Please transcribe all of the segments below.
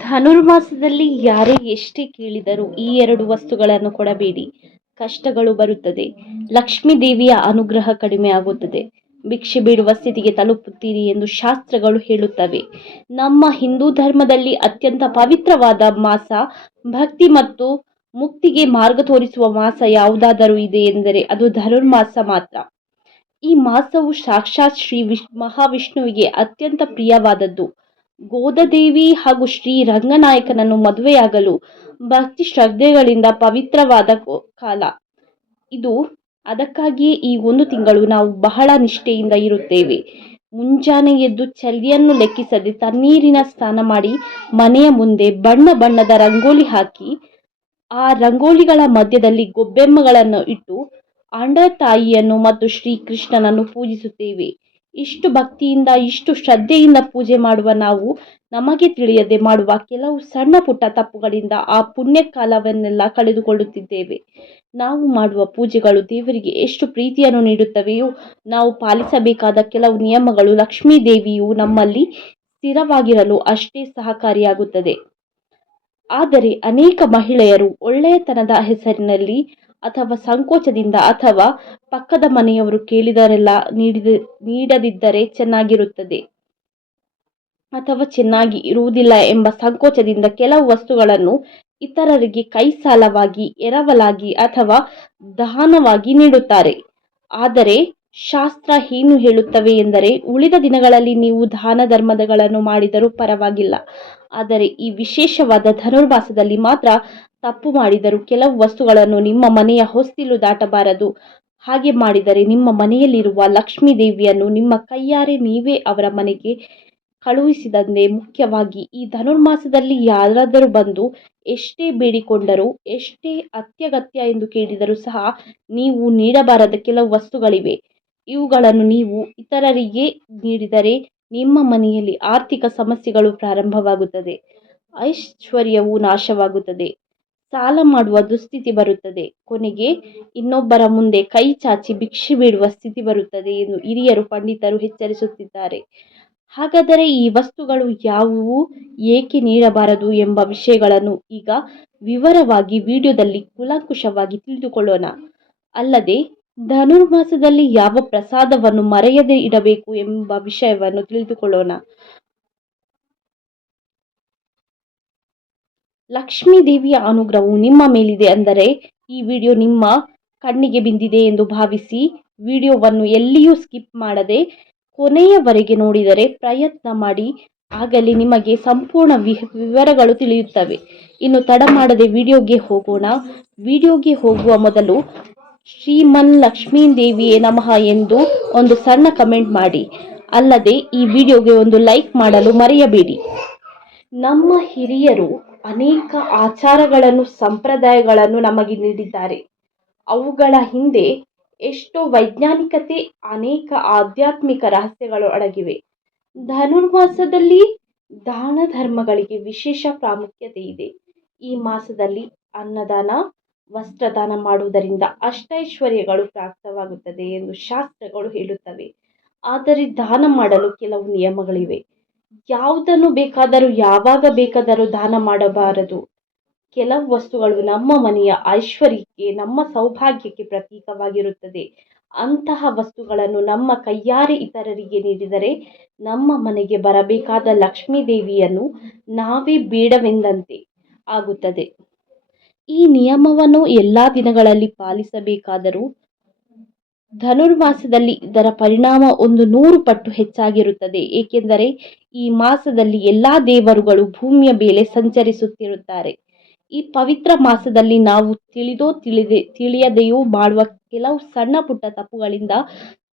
ಧನುರ್ಮಾಸದಲ್ಲಿ ಯಾರೇ ಎಷ್ಟೇ ಕೇಳಿದರೂ ಈ ಎರಡು ವಸ್ತುಗಳನ್ನು ಕೊಡಬೇಡಿ, ಕಷ್ಟಗಳು ಬರುತ್ತದೆ. ಲಕ್ಷ್ಮೀ ದೇವಿಯ ಅನುಗ್ರಹ ಕಡಿಮೆ ಆಗುತ್ತದೆ. ಭಿಕ್ಷೆ ಬೇಡುವ ಸ್ಥಿತಿಗೆ ತಲುಪುತ್ತೀರಿ ಎಂದು ಶಾಸ್ತ್ರಗಳು ಹೇಳುತ್ತವೆ. ನಮ್ಮ ಹಿಂದೂ ಧರ್ಮದಲ್ಲಿ ಅತ್ಯಂತ ಪವಿತ್ರವಾದ ಮಾಸ, ಭಕ್ತಿ ಮತ್ತು ಮುಕ್ತಿಗೆ ಮಾರ್ಗ ತೋರಿಸುವ ಮಾಸ ಯಾವುದಾದರೂ ಇದೆ ಎಂದರೆ ಅದು ಧನುರ್ಮಾಸ ಮಾತ್ರ. ಈ ಮಾಸವು ಸಾಕ್ಷಾತ್ ಶ್ರೀ ಮಹಾವಿಷ್ಣುವಿಗೆ ಅತ್ಯಂತ ಪ್ರಿಯವಾದದ್ದು. ಗೋದಾದೇವಿ ಹಾಗೂ ಶ್ರೀ ರಂಗನಾಯಕನನ್ನು ಮದುವೆಯಾಗಲು ಭಕ್ತಿ ಶ್ರದ್ಧೆಗಳಿಂದ ಪವಿತ್ರವಾದ ಕಾಲ ಇದು. ಅದಕ್ಕಾಗಿಯೇ ಈ ಒಂದು ತಿಂಗಳು ನಾವು ಬಹಳ ನಿಷ್ಠೆಯಿಂದ ಇರುತ್ತೇವೆ. ಮುಂಜಾನೆ ಎದ್ದು ಚಳಿಯನ್ನು ಲೆಕ್ಕಿಸದೆ ತಣ್ಣೀರಿನ ಸ್ನಾನ ಮಾಡಿ ಮನೆಯ ಮುಂದೆ ಬಣ್ಣ ಬಣ್ಣದ ರಂಗೋಲಿ ಹಾಕಿ ಆ ರಂಗೋಲಿಗಳ ಮಧ್ಯದಲ್ಲಿ ಗೊಬ್ಬೆಮ್ಮಗಳನ್ನು ಇಟ್ಟು ಆಂಡ ತಾಯಿಯನ್ನು ಮತ್ತು ಶ್ರೀ ಕೃಷ್ಣನನ್ನು ಪೂಜಿಸುತ್ತೇವೆ. ಇಷ್ಟು ಭಕ್ತಿಯಿಂದ ಇಷ್ಟು ಶ್ರದ್ಧೆಯಿಂದ ಪೂಜೆ ಮಾಡುವ ನಾವು ನಮಗೆ ತಿಳಿಯದೆ ಮಾಡುವ ಕೆಲವು ಸಣ್ಣ ಪುಟ್ಟ ತಪ್ಪುಗಳಿಂದ ಆ ಪುಣ್ಯ ಕಾಲವನ್ನೆಲ್ಲ ಕಳೆದುಕೊಳ್ಳುತ್ತಿದ್ದೇವೆ. ನಾವು ಮಾಡುವ ಪೂಜೆಗಳು ದೇವರಿಗೆ ಎಷ್ಟು ಪ್ರೀತಿಯನ್ನು ನೀಡುತ್ತವೆಯೋ ನಾವು ಪಾಲಿಸಬೇಕಾದ ಕೆಲವು ನಿಯಮಗಳು ಲಕ್ಷ್ಮೀ ದೇವಿಯು ನಮ್ಮಲ್ಲಿ ಸ್ಥಿರವಾಗಿರಲು ಅಷ್ಟೇ ಸಹಕಾರಿಯಾಗುತ್ತದೆ. ಆದರೆ ಅನೇಕ ಮಹಿಳೆಯರು ಒಳ್ಳೆಯತನದ ಹೆಸರಿನಲ್ಲಿ ಅಥವಾ ಸಂಕೋಚದಿಂದ ಅಥವಾ ಪಕ್ಕದ ಮನೆಯವರು ಕೇಳಿದರೆಲ್ಲ ನೀಡದಿದ್ದರೆ ಚೆನ್ನಾಗಿರುತ್ತದೆ ಅಥವಾ ಚೆನ್ನಾಗಿ ಇರುವುದಿಲ್ಲ ಎಂಬ ಸಂಕೋಚದಿಂದ ಕೆಲವು ವಸ್ತುಗಳನ್ನು ಇತರರಿಗೆ ಕೈ ಸಾಲವಾಗಿ, ಎರವಲಾಗಿ ಅಥವಾ ದಾನವಾಗಿ ನೀಡುತ್ತಾರೆ. ಆದರೆ ಶಾಸ್ತ್ರ ಏನು ಹೇಳುತ್ತವೆ ಎಂದರೆ ಉಳಿದ ದಿನಗಳಲ್ಲಿ ನೀವು ದಾನ ಧರ್ಮಗಳನ್ನು ಮಾಡಿದರೂ ಪರವಾಗಿಲ್ಲ, ಆದರೆ ಈ ವಿಶೇಷವಾದ ಧನುರ್ಮಾಸದಲ್ಲಿ ಮಾತ್ರ ತಪ್ಪು ಮಾಡಿದರೂ ಕೆಲವು ವಸ್ತುಗಳನ್ನು ನಿಮ್ಮ ಮನೆಯ ಹೊಸ್ತಿಲು ದಾಟಬಾರದು. ಹಾಗೆ ಮಾಡಿದರೆ ನಿಮ್ಮ ಮನೆಯಲ್ಲಿರುವ ಲಕ್ಷ್ಮೀ ದೇವಿಯನ್ನು ನಿಮ್ಮ ಕೈಯಾರೆ ನೀವೇ ಅವರ ಮನೆಗೆ ಕಳುಹಿಸಿದಂತೆ. ಮುಖ್ಯವಾಗಿ ಈ ಧನುರ್ಮಾಸದಲ್ಲಿ ಯಾರಾದರೂ ಬಂದು ಎಷ್ಟೇ ಬೇಡಿಕೊಂಡರೂ ಎಷ್ಟೇ ಅತ್ಯಗತ್ಯ ಎಂದು ಕೇಳಿದರೂ ಸಹ ನೀವು ನೀಡಬಾರದ ಕೆಲವು ವಸ್ತುಗಳಿವೆ. ಇವುಗಳನ್ನು ನೀವು ಇತರರಿಗೆ ನೀಡಿದರೆ ನಿಮ್ಮ ಮನೆಯಲ್ಲಿ ಆರ್ಥಿಕ ಸಮಸ್ಯೆಗಳು ಪ್ರಾರಂಭವಾಗುತ್ತದೆ, ಐಶ್ವರ್ಯವು ನಾಶವಾಗುತ್ತದೆ, ಸಾಲ ಮಾಡುವ ದುಸ್ಥಿತಿ ಬರುತ್ತದೆ, ಕೊನೆಗೆ ಇನ್ನೊಬ್ಬರ ಮುಂದೆ ಕೈ ಚಾಚಿ ಭಿಕ್ಷೆ ಬೇಡುವ ಸ್ಥಿತಿ ಬರುತ್ತದೆ ಎಂದು ಹಿರಿಯರು ಪಂಡಿತರು ಎಚ್ಚರಿಸುತ್ತಿದ್ದಾರೆ. ಹಾಗಾದರೆ ಈ ವಸ್ತುಗಳು ಯಾವುವು, ಏಕೆ ನೀಡಬಾರದು ಎಂಬ ವಿಷಯಗಳನ್ನು ಈಗ ವಿವರವಾಗಿ ವಿಡಿಯೋದಲ್ಲಿ ಕೂಲಂಕುಷವಾಗಿ ತಿಳಿದುಕೊಳ್ಳೋಣ. ಅಲ್ಲದೆ ಧನುರ್ಮಾಸದಲ್ಲಿ ಯಾವ ಪ್ರಸಾದವನ್ನು ಮರೆಯದೆ ಇಡಬೇಕು ಎಂಬ ವಿಷಯವನ್ನು ತಿಳಿದುಕೊಳ್ಳೋಣ. ಲಕ್ಷ್ಮೀ ದೇವಿಯ ಅನುಗ್ರಹವು ನಿಮ್ಮ ಮೇಲಿದೆ ಅಂದರೆ ಈ ವಿಡಿಯೋ ನಿಮ್ಮ ಕಣ್ಣಿಗೆ ಬಿದ್ದಿದೆ ಎಂದು ಭಾವಿಸಿ ವಿಡಿಯೋವನ್ನು ಎಲ್ಲಿಯೂ ಸ್ಕಿಪ್ ಮಾಡದೆ ಕೊನೆಯವರೆಗೆ ನೋಡಿದರೆ ಪ್ರಯತ್ನ ಮಾಡಿ. ಆಗಲೇ ನಿಮಗೆ ಸಂಪೂರ್ಣ ವಿವರಗಳು ತಿಳಿಯುತ್ತವೆ. ಇನ್ನು ತಡ ಮಾಡದೆ ವಿಡಿಯೋಗೆ ಹೋಗೋಣ. ವಿಡಿಯೋಗೆ ಹೋಗುವ ಮೊದಲು ಶ್ರೀಮನ್ ಲಕ್ಷ್ಮೀ ದೇವಿಯೇ ನಮಃ ಎಂದು ಒಂದು ಸಣ್ಣ ಕಮೆಂಟ್ ಮಾಡಿ. ಅಲ್ಲದೆ ಈ ವಿಡಿಯೋಗೆ ಒಂದು ಲೈಕ್ ಮಾಡಲು ಮರೆಯಬೇಡಿ. ನಮ್ಮ ಹಿರಿಯರು ಅನೇಕ ಆಚಾರಗಳನ್ನು, ಸಂಪ್ರದಾಯಗಳನ್ನು ನಮಗೆ ನೀಡಿದ್ದಾರೆ. ಅವುಗಳ ಹಿಂದೆ ಎಷ್ಟೋ ವೈಜ್ಞಾನಿಕತೆ, ಅನೇಕ ಆಧ್ಯಾತ್ಮಿಕ ರಹಸ್ಯಗಳು ಅಡಗಿವೆ. ಧನುರ್ಮಾಸದಲ್ಲಿ ದಾನ ಧರ್ಮಗಳಿಗೆ ವಿಶೇಷ ಪ್ರಾಮುಖ್ಯತೆ ಇದೆ. ಈ ಮಾಸದಲ್ಲಿ ಅನ್ನದಾನ, ವಸ್ತ್ರದಾನ ಮಾಡುವುದರಿಂದ ಅಷ್ಟೈಶ್ವರ್ಯಗಳು ಪ್ರಾಪ್ತವಾಗುತ್ತದೆ ಎಂದು ಶಾಸ್ತ್ರಗಳು ಹೇಳುತ್ತವೆ. ಆದರೆ ದಾನ ಮಾಡಲು ಕೆಲವು ನಿಯಮಗಳಿವೆ. ಯಾವುದನ್ನು ಬೇಕಾದರೂ ಯಾವಾಗ ಬೇಕಾದರೂ ದಾನ ಮಾಡಬಾರದು. ಕೆಲವು ವಸ್ತುಗಳು ನಮ್ಮ ಮನೆಯ ಐಶ್ವರ್ಯಕ್ಕೆ, ನಮ್ಮ ಸೌಭಾಗ್ಯಕ್ಕೆ ಪ್ರತೀಕವಾಗಿರುತ್ತದೆ. ಅಂತಹ ವಸ್ತುಗಳನ್ನು ನಮ್ಮ ಕೈಯಾರೆ ಇತರರಿಗೆ ನೀಡಿದರೆ ನಮ್ಮ ಮನೆಗೆ ಬರಬೇಕಾದ ಲಕ್ಷ್ಮೀ ದೇವಿಯನ್ನು ನಾವೇ ಬೇಡವೆಂದಂತೆ ಆಗುತ್ತದೆ. ಈ ನಿಯಮವನ್ನು ಎಲ್ಲಾ ದಿನಗಳಲ್ಲಿ ಪಾಲಿಸಬೇಕಾದರೂ ಧನುರ್ಮಾಸದಲ್ಲಿ ಇದರ ಪರಿಣಾಮ 100 ಪಟ್ಟು ಹೆಚ್ಚಾಗಿರುತ್ತದೆ. ಏಕೆಂದರೆ ಈ ಮಾಸದಲ್ಲಿ ಎಲ್ಲಾ ದೇವರುಗಳು ಭೂಮಿಯ ಮೇಲೆ ಸಂಚರಿಸುತ್ತಿರುತ್ತಾರೆ. ಈ ಪವಿತ್ರ ಮಾಸದಲ್ಲಿ ನಾವು ತಿಳಿದೋ ತಿಳಿಯದೆಯೋ ಮಾಡುವ ಕೆಲವು ಸಣ್ಣ ಪುಟ್ಟ ತಪ್ಪುಗಳಿಂದ,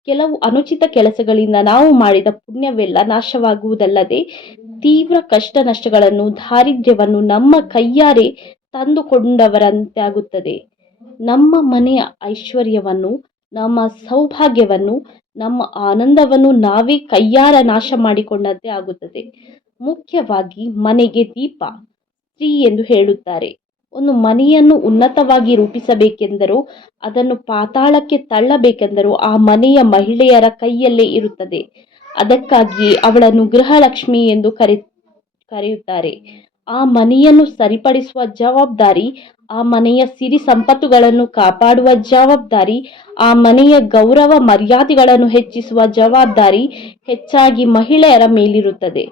ಕೆಲವು ಅನುಚಿತ ಕೆಲಸಗಳಿಂದ ನಾವು ಮಾಡಿದ ಪುಣ್ಯವೆಲ್ಲ ನಾಶವಾಗುವುದಲ್ಲದೆ ತೀವ್ರ ಕಷ್ಟ ನಷ್ಟಗಳನ್ನು, ದಾರಿದ್ರ್ಯವನ್ನು ನಮ್ಮ ಕೈಯಾರೆ ತಂದುಕೊಂಡವರಂತಾಗುತ್ತದೆ. ನಮ್ಮ ಮನೆಯ ಐಶ್ವರ್ಯವನ್ನು, ನಮ್ಮ ಸೌಭಾಗ್ಯವನ್ನು, ನಮ್ಮ ಆನಂದವನ್ನು ನಾವೇ ಕೈಯಾರ ನಾಶ ಮಾಡಿಕೊಂಡಂತೆ ಆಗುತ್ತದೆ. ಮುಖ್ಯವಾಗಿ ಮನೆಗೆ ದೀಪ ಸ್ತ್ರೀ ಎಂದು ಹೇಳುತ್ತಾರೆ. ಒಂದು ಮನೆಯನ್ನು ಉನ್ನತವಾಗಿ ರೂಪಿಸಬೇಕೆಂದರೂ, ಅದನ್ನು ಪಾತಾಳಕ್ಕೆ ತಳ್ಳಬೇಕೆಂದರೂ ಆ ಮನೆಯ ಮಹಿಳೆಯರ ಕೈಯಲ್ಲೇ ಇರುತ್ತದೆ. ಅದಕ್ಕಾಗಿಯೇ ಅವಳನ್ನು ಗೃಹಲಕ್ಷ್ಮಿ ಎಂದು ಕರೆಯುತ್ತಾರೆ. ಆ ಮನೆಯನ್ನು ಸರಿಪಡಿಸುವ ಜವಾಬ್ದಾರಿ, ಆ ಮನೆಯ ಸಿರಿ ಸಂಪತ್ತುಗಳನ್ನು ಕಾಪಾಡುವ ಜವಾಬ್ದಾರಿ, ಆ ಮನೆಯ ಗೌರವ ಮರ್ಯಾದೆಗಳನ್ನು ಹೆಚ್ಚಿಸುವ ಜವಾಬ್ದಾರಿ ಹೆಚ್ಚಾಗಿ ಮಹಿಳೆಯರ ಮೇಲಿರುತ್ತದೆ.